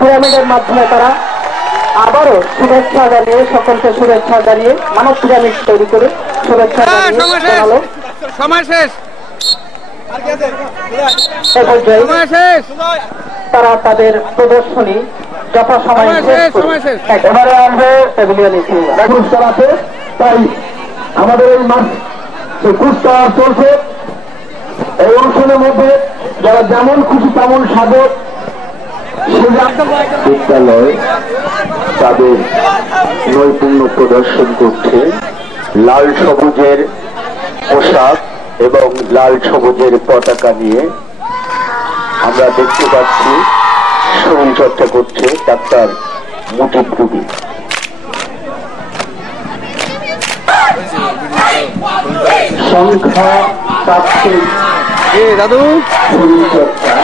পিরামিডের মাধ্যমে তারা আবারও শুভেচ্ছা জানিয়ে, সকলকে শুভেচ্ছা জানিয়ে মানব পিরামিড তৈরি করে শুভেচ্ছা জানালো। তারা তাদের প্রদর্শনী যথাসময়ে এবারে আমরা প্যাভিলিয়নে পুরস্কার আছে, তাই আমাদের এই পুরস্কার চলছে। এই অনুষ্ঠানের মধ্যে যারা যেমন খুশি তেমন সাধক বিদ্যালয় তাদের নৈপুণ্য প্রদর্শন করছে। লাল সবুজের পোশাক এবং লাল সবুজের পতাকা নিয়ে আমরা দেখতে পাচ্ছি শরীর চর্চা করছে ডাক্তার মুজিব কবি। সংখ্যা দাদু শরীর চর্চা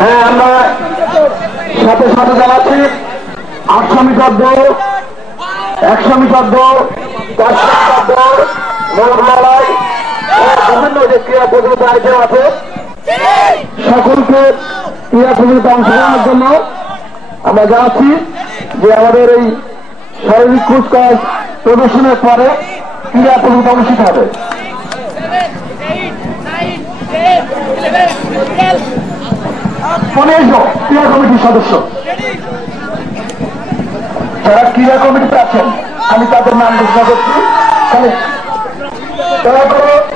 হ্যাঁ, আমরা সাথে সাথে জানাচ্ছি 800 মিটার দৌড়, 100 মিটার দৌড়, 400 মিটার দৌড়, মোট লড়াই, বিভিন্ন যে ক্রীড়া প্রতিযোগিতা আয়োজন আছে সকলকে ক্রীড়া প্রতিযোগিতা অংশগ্রহণের জন্য আমরা জানাচ্ছি যে আমাদের এই শারীরিক কুচকাওয়াজ প্রদর্শনের পরে ক্রীড়া প্রতিযোগিতা অনুষ্ঠিত হবে। ক্রীড়া কমিটির সদস্য যারা ক্রীড়া কমিটিতে আছেন আমি তাদের নাম ঘোষণা করছি।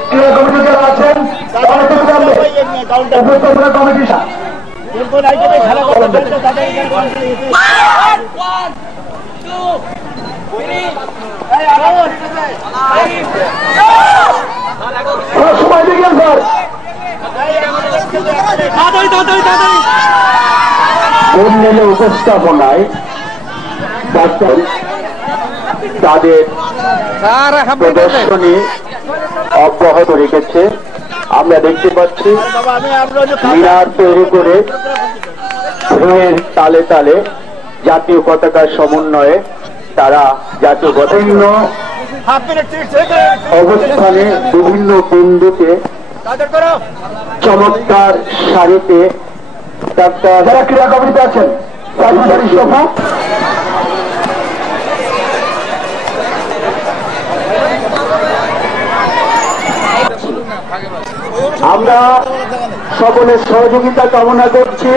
ক্রীড়া কমিটি যারা আছেন উপস্থাপনা কমিটি সময় দিকেন স্যার। অন্যান্য উপস্থাপনায় তাদের প্রদর্শনী অব্যাহত রেখেছে। আমরা দেখতে পাচ্ছি মিনার তৈরি করে ঢেউয়ের তালে তালে জাতীয় পতাকার সমন্বয়ে তারা জাতীয় বিভিন্ন অবস্থানে বিভিন্ন বিন্দুতে চমৎকার শাড়িতে যারা ক্রীড়া কমিটিতে আছেন আমরা সকলের সহযোগিতা কামনা করছি।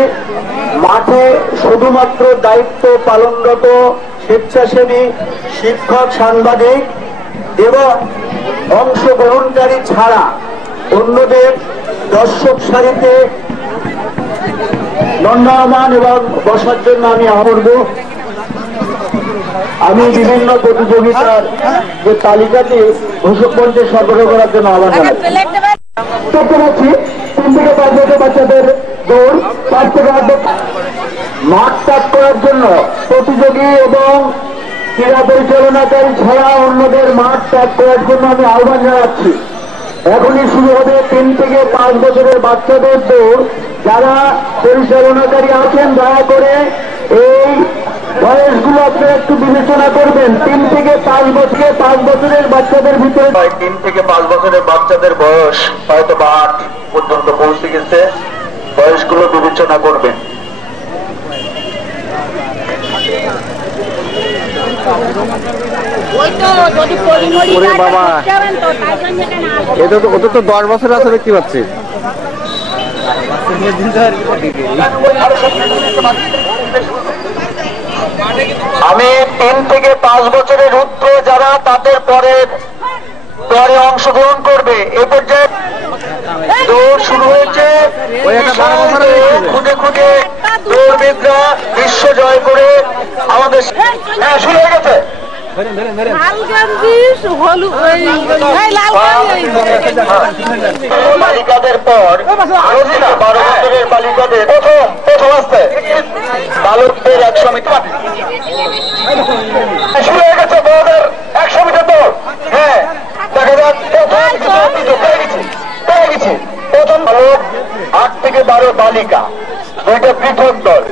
মাঠে শুধুমাত্র দায়িত্ব পালনরত স্বেচ্ছাসেবী শিক্ষক, সাংবাদিক এবং অংশগ্রহণকারী ছাড়া অন্যদের দর্শক সারিতে দণ্ডায়মান এবং বসার জন্য আমি আহ্বান করব। আমি বিভিন্ন প্রতিযোগিতার যে তালিকাটি ঘোষক মঞ্চে সরবরাহ করার জন্য আহ্বান জানাই। দেখতে পাচ্ছি 3 থেকে 5 বছর বাচ্চাদের দৌড়, 5 থেকে 8 বছর মাঠ ত্যাগ করার জন্য প্রতিযোগী এবং ক্রীড়া পরিচালনাকারী ছাড়া অন্যদের মাঠ ত্যাগ করার জন্য আমি আহ্বান জানাচ্ছি। এখনই শুরু হবে 3 থেকে 5 বছরের বাচ্চাদের দৌড়। যারা পরিচালনাকারী আছেন দয়া করে এই বয়সগুলোকে একটু বিবেচনা করবেন। 3 থেকে 5 বছরে 5 বছরের বাচ্চাদের ভিতরে 3 থেকে 5 বছরের বাচ্চাদের বয়স হয়তো বা 8 পর্যন্ত পৌঁছে গেছে, বয়সগুলো বিবেচনা করবেন। ওরে বাবা, এটা তো ওদের তো 10 বছর আছে দেখতে পাচ্ছি। আমি 3 থেকে 5 বছরের ঊর্ধ্বে যারা তাদের পরে অংশগ্রহণ করবে এ পর্যায়ে দৌড় শুরু হয়েছে। খুঁজে খুঁজে দৌড়বিদরা বিশ্ব জয় করে আমাদের শুরু হয়ে গেছে। বালিকাদের পর 12 বছরের বালিকাদের প্রথম আসতে বালকদের 100 মিটার শুরু হয়ে গেছে। 100 মিটার দৌড়। হ্যাঁ, দেখা যাক প্রথম দ্বিতীয় পেয়ে গেছি। প্রথম বালক 8 থেকে 12 বালিকা, দুইটা পৃথক দল।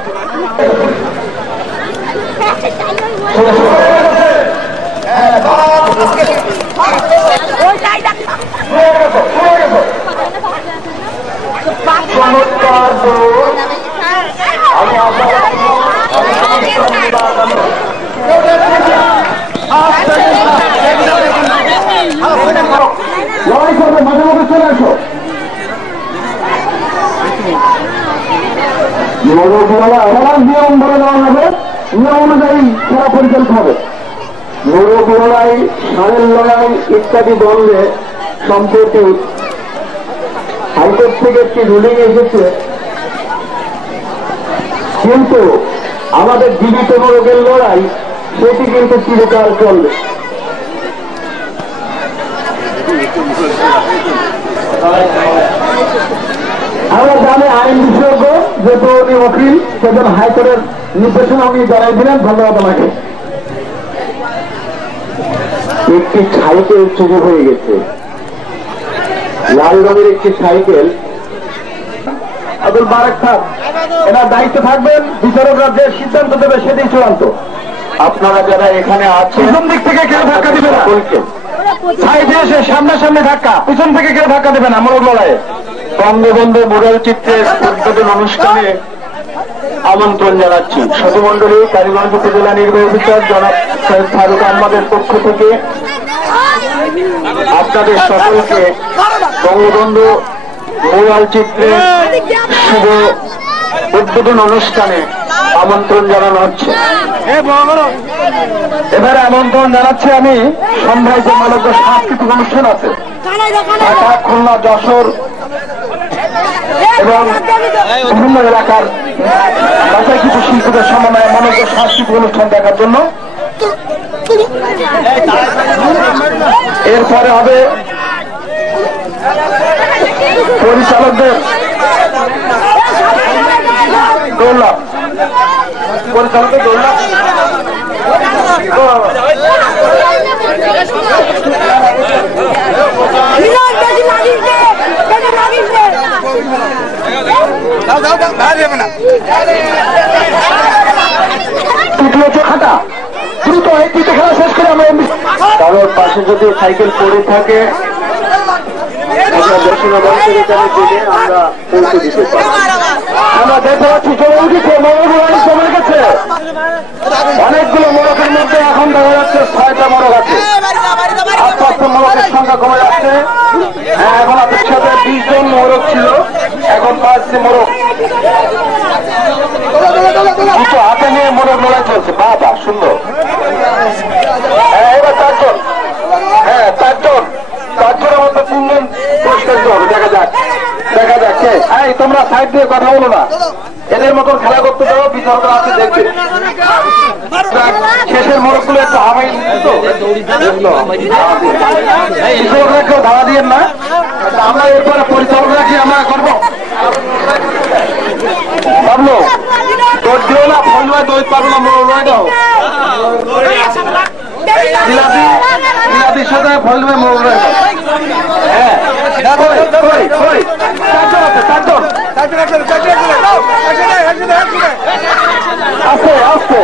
লড়াই করবে, মাঝে মাঝে চলে আসো। নিয়ম ধরে দেওয়া হবে, নিয়ম অনুযায়ী খেলা পরিচালিত হবে। নৌরব লড়াই, ষাঁড়ের লড়াই ইত্যাদি দ্বন্দ্বে সম্প্রতি হাইকোর্ট থেকে একটি রুলিং এসেছে, কিন্তু আমাদের জীবিত মোরগের লড়াই সেটি কিন্তু চিরকাল চলবে। আমরা গ্রামে আইন বিশেষজ্ঞ যত উকিল সেজন হাইকোর্টের নির্দেশনা উনি জানাই দিলেন। ধন্যবাদ আমাকে। একটি সাইকেল চুরি হয়ে গেছে, লাল রঙের একটি সাইকেল। আব্দুল বারেক সাহেব এনার দায়িত্ব থাকবেন, বিচারকরা যে সিদ্ধান্ত দেবে সেটাই চূড়ান্ত। আপনারা যারা এখানে আছেন পিছন দিক থেকে কেউ ধাক্কা দিবে না, সাইডে এসে সামনাসামনি ধাক্কা, পিছন থেকে কেউ ধাক্কা দেবে না। মোরগ লড়াইয়ে বঙ্গবন্ধু মুরাল চিত্রে উদ্বোধন অনুষ্ঠানে আমন্ত্রণ জানাচ্ছি। সদমন্ডলী কালীগঞ্জ উপজেলা নির্বাহী বিচার জনাব সৈয়দ ফারুক আহমদের পক্ষ থেকে আপনাদের সকলকে বঙ্গবন্ধু মুরাল চিত্রে শুভ উদ্বোধন অনুষ্ঠানে আমন্ত্রণ জানানো হচ্ছে। এবারে আমন্ত্রণ জানাচ্ছি আমি সন্ধ্যায় যে মানবের সাংস্কৃতিক অনুষ্ঠান আছে ঢাকা, খুলনা, যশোর এবং বিভিন্ন এলাকার কিছু শিল্পীদের সমন্বয়ে মনোজ্ঞ সাংস্কৃতিক অনুষ্ঠান দেখার জন্য। এরপরে হবে পরিচালকদের দৌড়লা, পরিচালকদের দৌড়লা খাতা দ্রুত এই দুটো খেলা শেষ করে আমরা কারোর পাশে যদি সাইকেল পড়ে থাকে আমরা পৌঁছে দিতে পারি। আমরা দেখতে পাচ্ছি চলে দিচ্ছে মরগের সময় গেছে, অনেকগুলো মোরগের মধ্যে এখন দেখা যাচ্ছে 6টা মোরগ আছে। আস্তে আস্তে মোরগের সংখ্যা কমে যাচ্ছে। এখন আপনার সাথে 20 জন মোরগ ছিল, এখন 5টি মোরগ। দুটো হাতে নিয়ে মোরগ লড়াই চলছে। বাবা সুন্দর। এবার 4 জন, হ্যাঁ 4 জন, 4 জনের মধ্যে 3 জন পুরস্কার হবে। দেখা যাচ্ছে। এই তোমরা সাইড দিয়ে কথা বলো না, এদের মতন খেলা করতে পারো। বিচারকরা আছে দেখছে। শেষের মোড়কগুলো একটু হামাই কেউ ধারা দিয়ে না। আমরা এরপরে পরিচালনা কি আমরা করবো ভাবলো দোষ দিও না, ফল নয় দোষ পাবো না, মোড় নয় দাও সাথে ফল নয় মোড় নয়। হ্যাঁ আস্তে আস্তে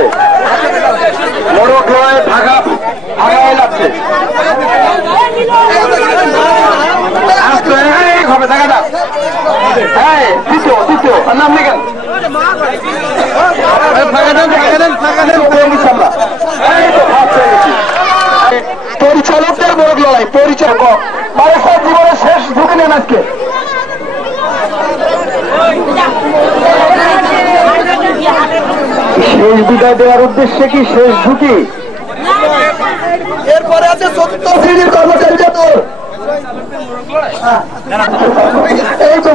পরিচালকদের বড় লড়াই, পরিচালক মানুষের জীবনের শেষ ঢুকলেন আজকে। শেষ বিদায় দেওয়ার উদ্দেশ্যে কি শেষ ঢুকি? এরপরে আছে চতুর্থ শ্রেণীর কর্মচারী যত এই তো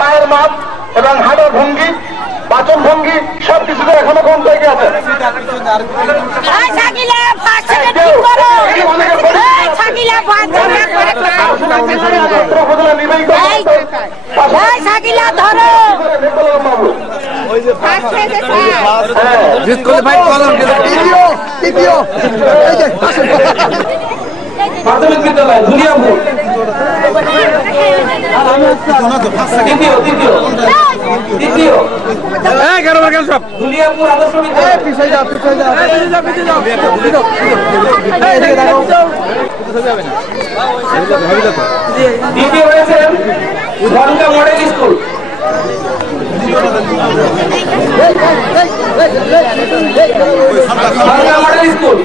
পায়ের মাপ এবং হাঁটা ভঙ্গি, বাচন ভঙ্গি সবকিছু এখনো কম জায়গায় আছে। প্রাথমিক বিদ্যালয় দুনিয়াপুর আর আমি দ্বিতীয় দুনিয়াপুর আদর্শ দ্বিতীয় হয়েছেন উদাহরণটা মডেল স্কুল। মডেল স্কুল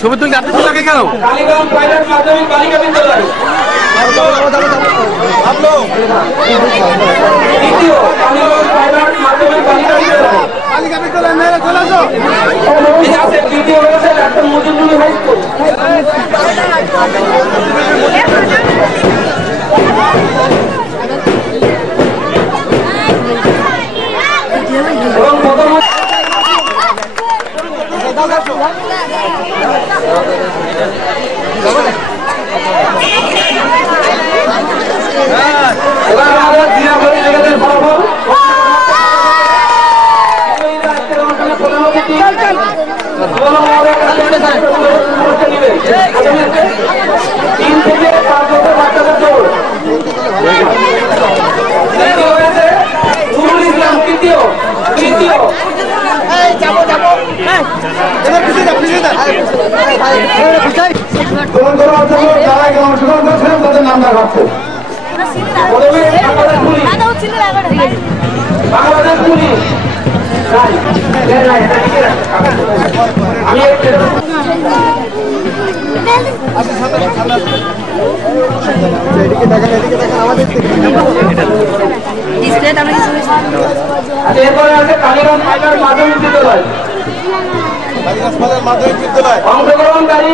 ছবি তুলতে আপনি লাগে কেন? অংশগ্রহণকারী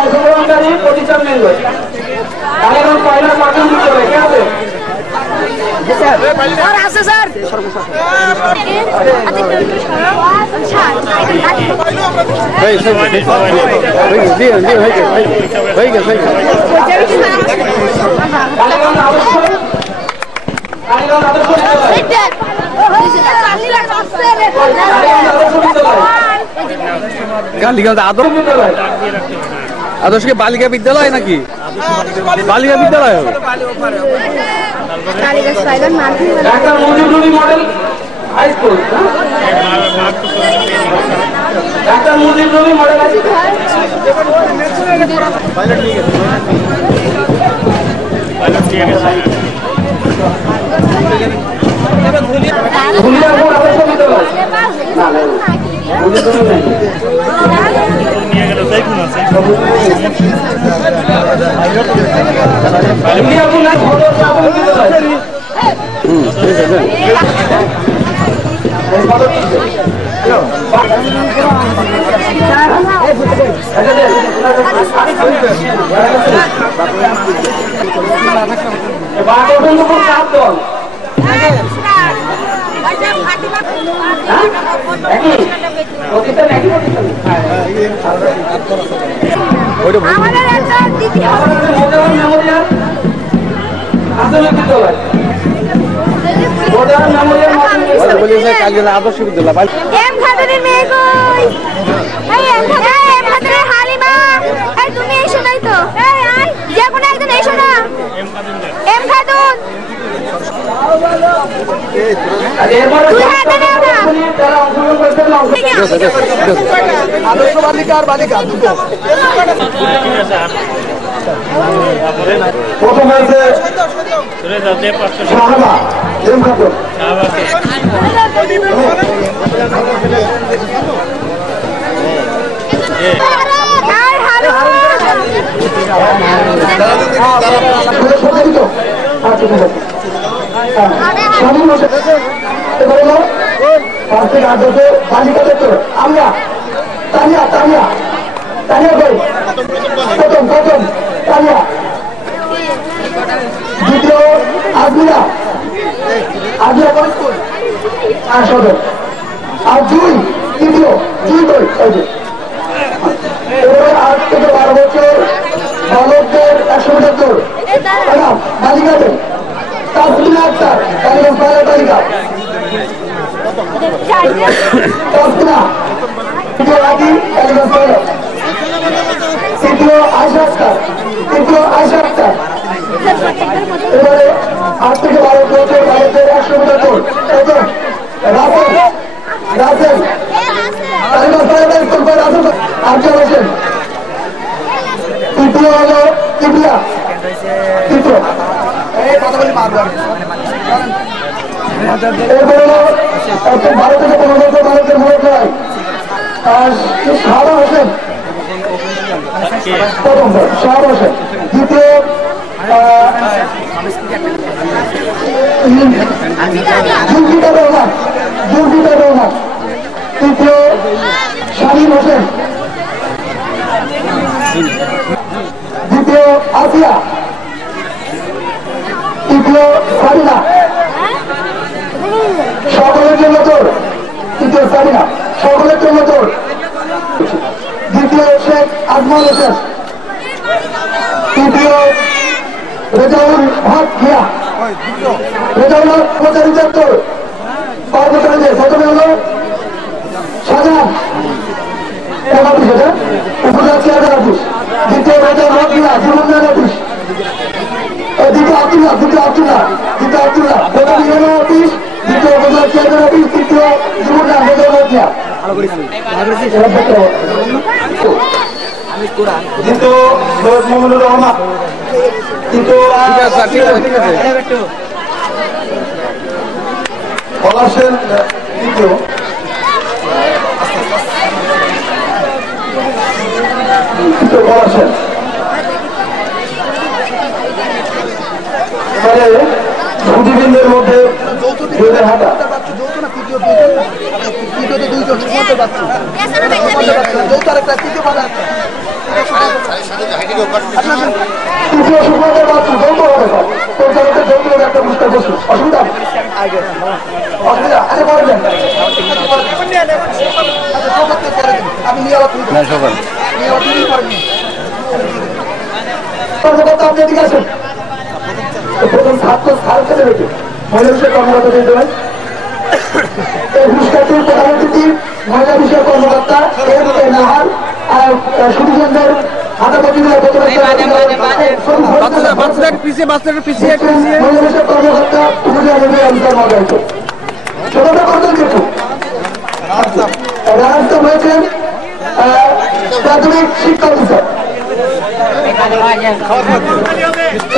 অংশগ্রহণকারী প্রতিষ্ঠান মেলে কালীগঞ্জ প্রাইমারি মাধ্যমিক বিদ্যালয় কে হবে? আছে স্যার আদর্শ কি বালিকা বিদ্যালয় নাকি? বালিকা বিদ্যালয় আদর্শ বিদ্যালয় ভাই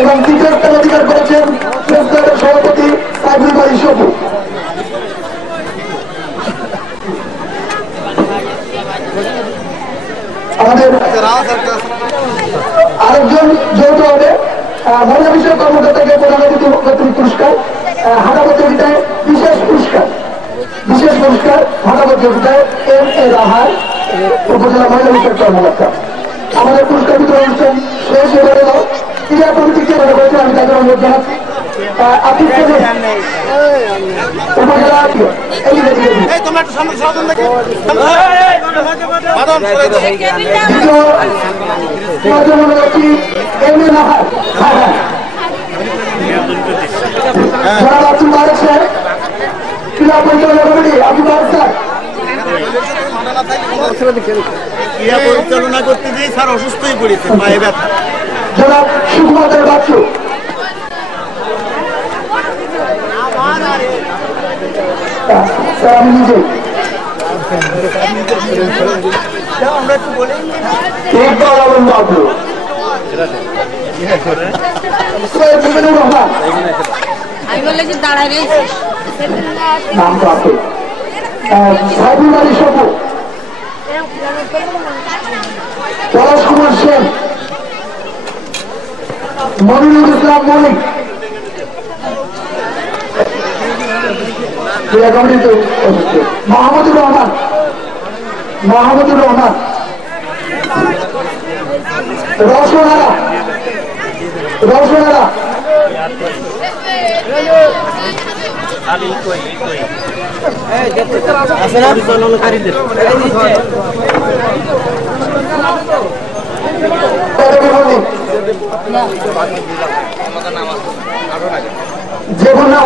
এবং দ্বিতীয় অধিকার করেছেন প্রেস ক্লাবের সভাপতি সাইফুল ভাই শফু ঘটনাকে এম এ রাহার উপজেলা মহিলা বিষয়ক কর্মকর্তা। আমাদের পুরস্কার বিতরণ অনুষ্ঠান শেষ হয়ে গেল। ক্রীড়া কমিটিকে আমি তাদের অনুরোধ জানাচ্ছি ক্রীড়া পরিচালনা কমিটি আপনি ক্রীড়া পরিচালনা করতে গিয়ে স্যার অসুস্থই পড়েছে পায়ে ব্যথা। জনাব সুকুমার বাচ্চু আমি নিজে আমি বললে যে দাঁড়ায় রয়েছে নাম তো আছে সাইবুল আলী সবু পলাশ কুমার সেন মনিরুল ইসলাম মনিক মাহমুদুর রহমান রওশনারা পরিচালনাকারীদের যেগুলো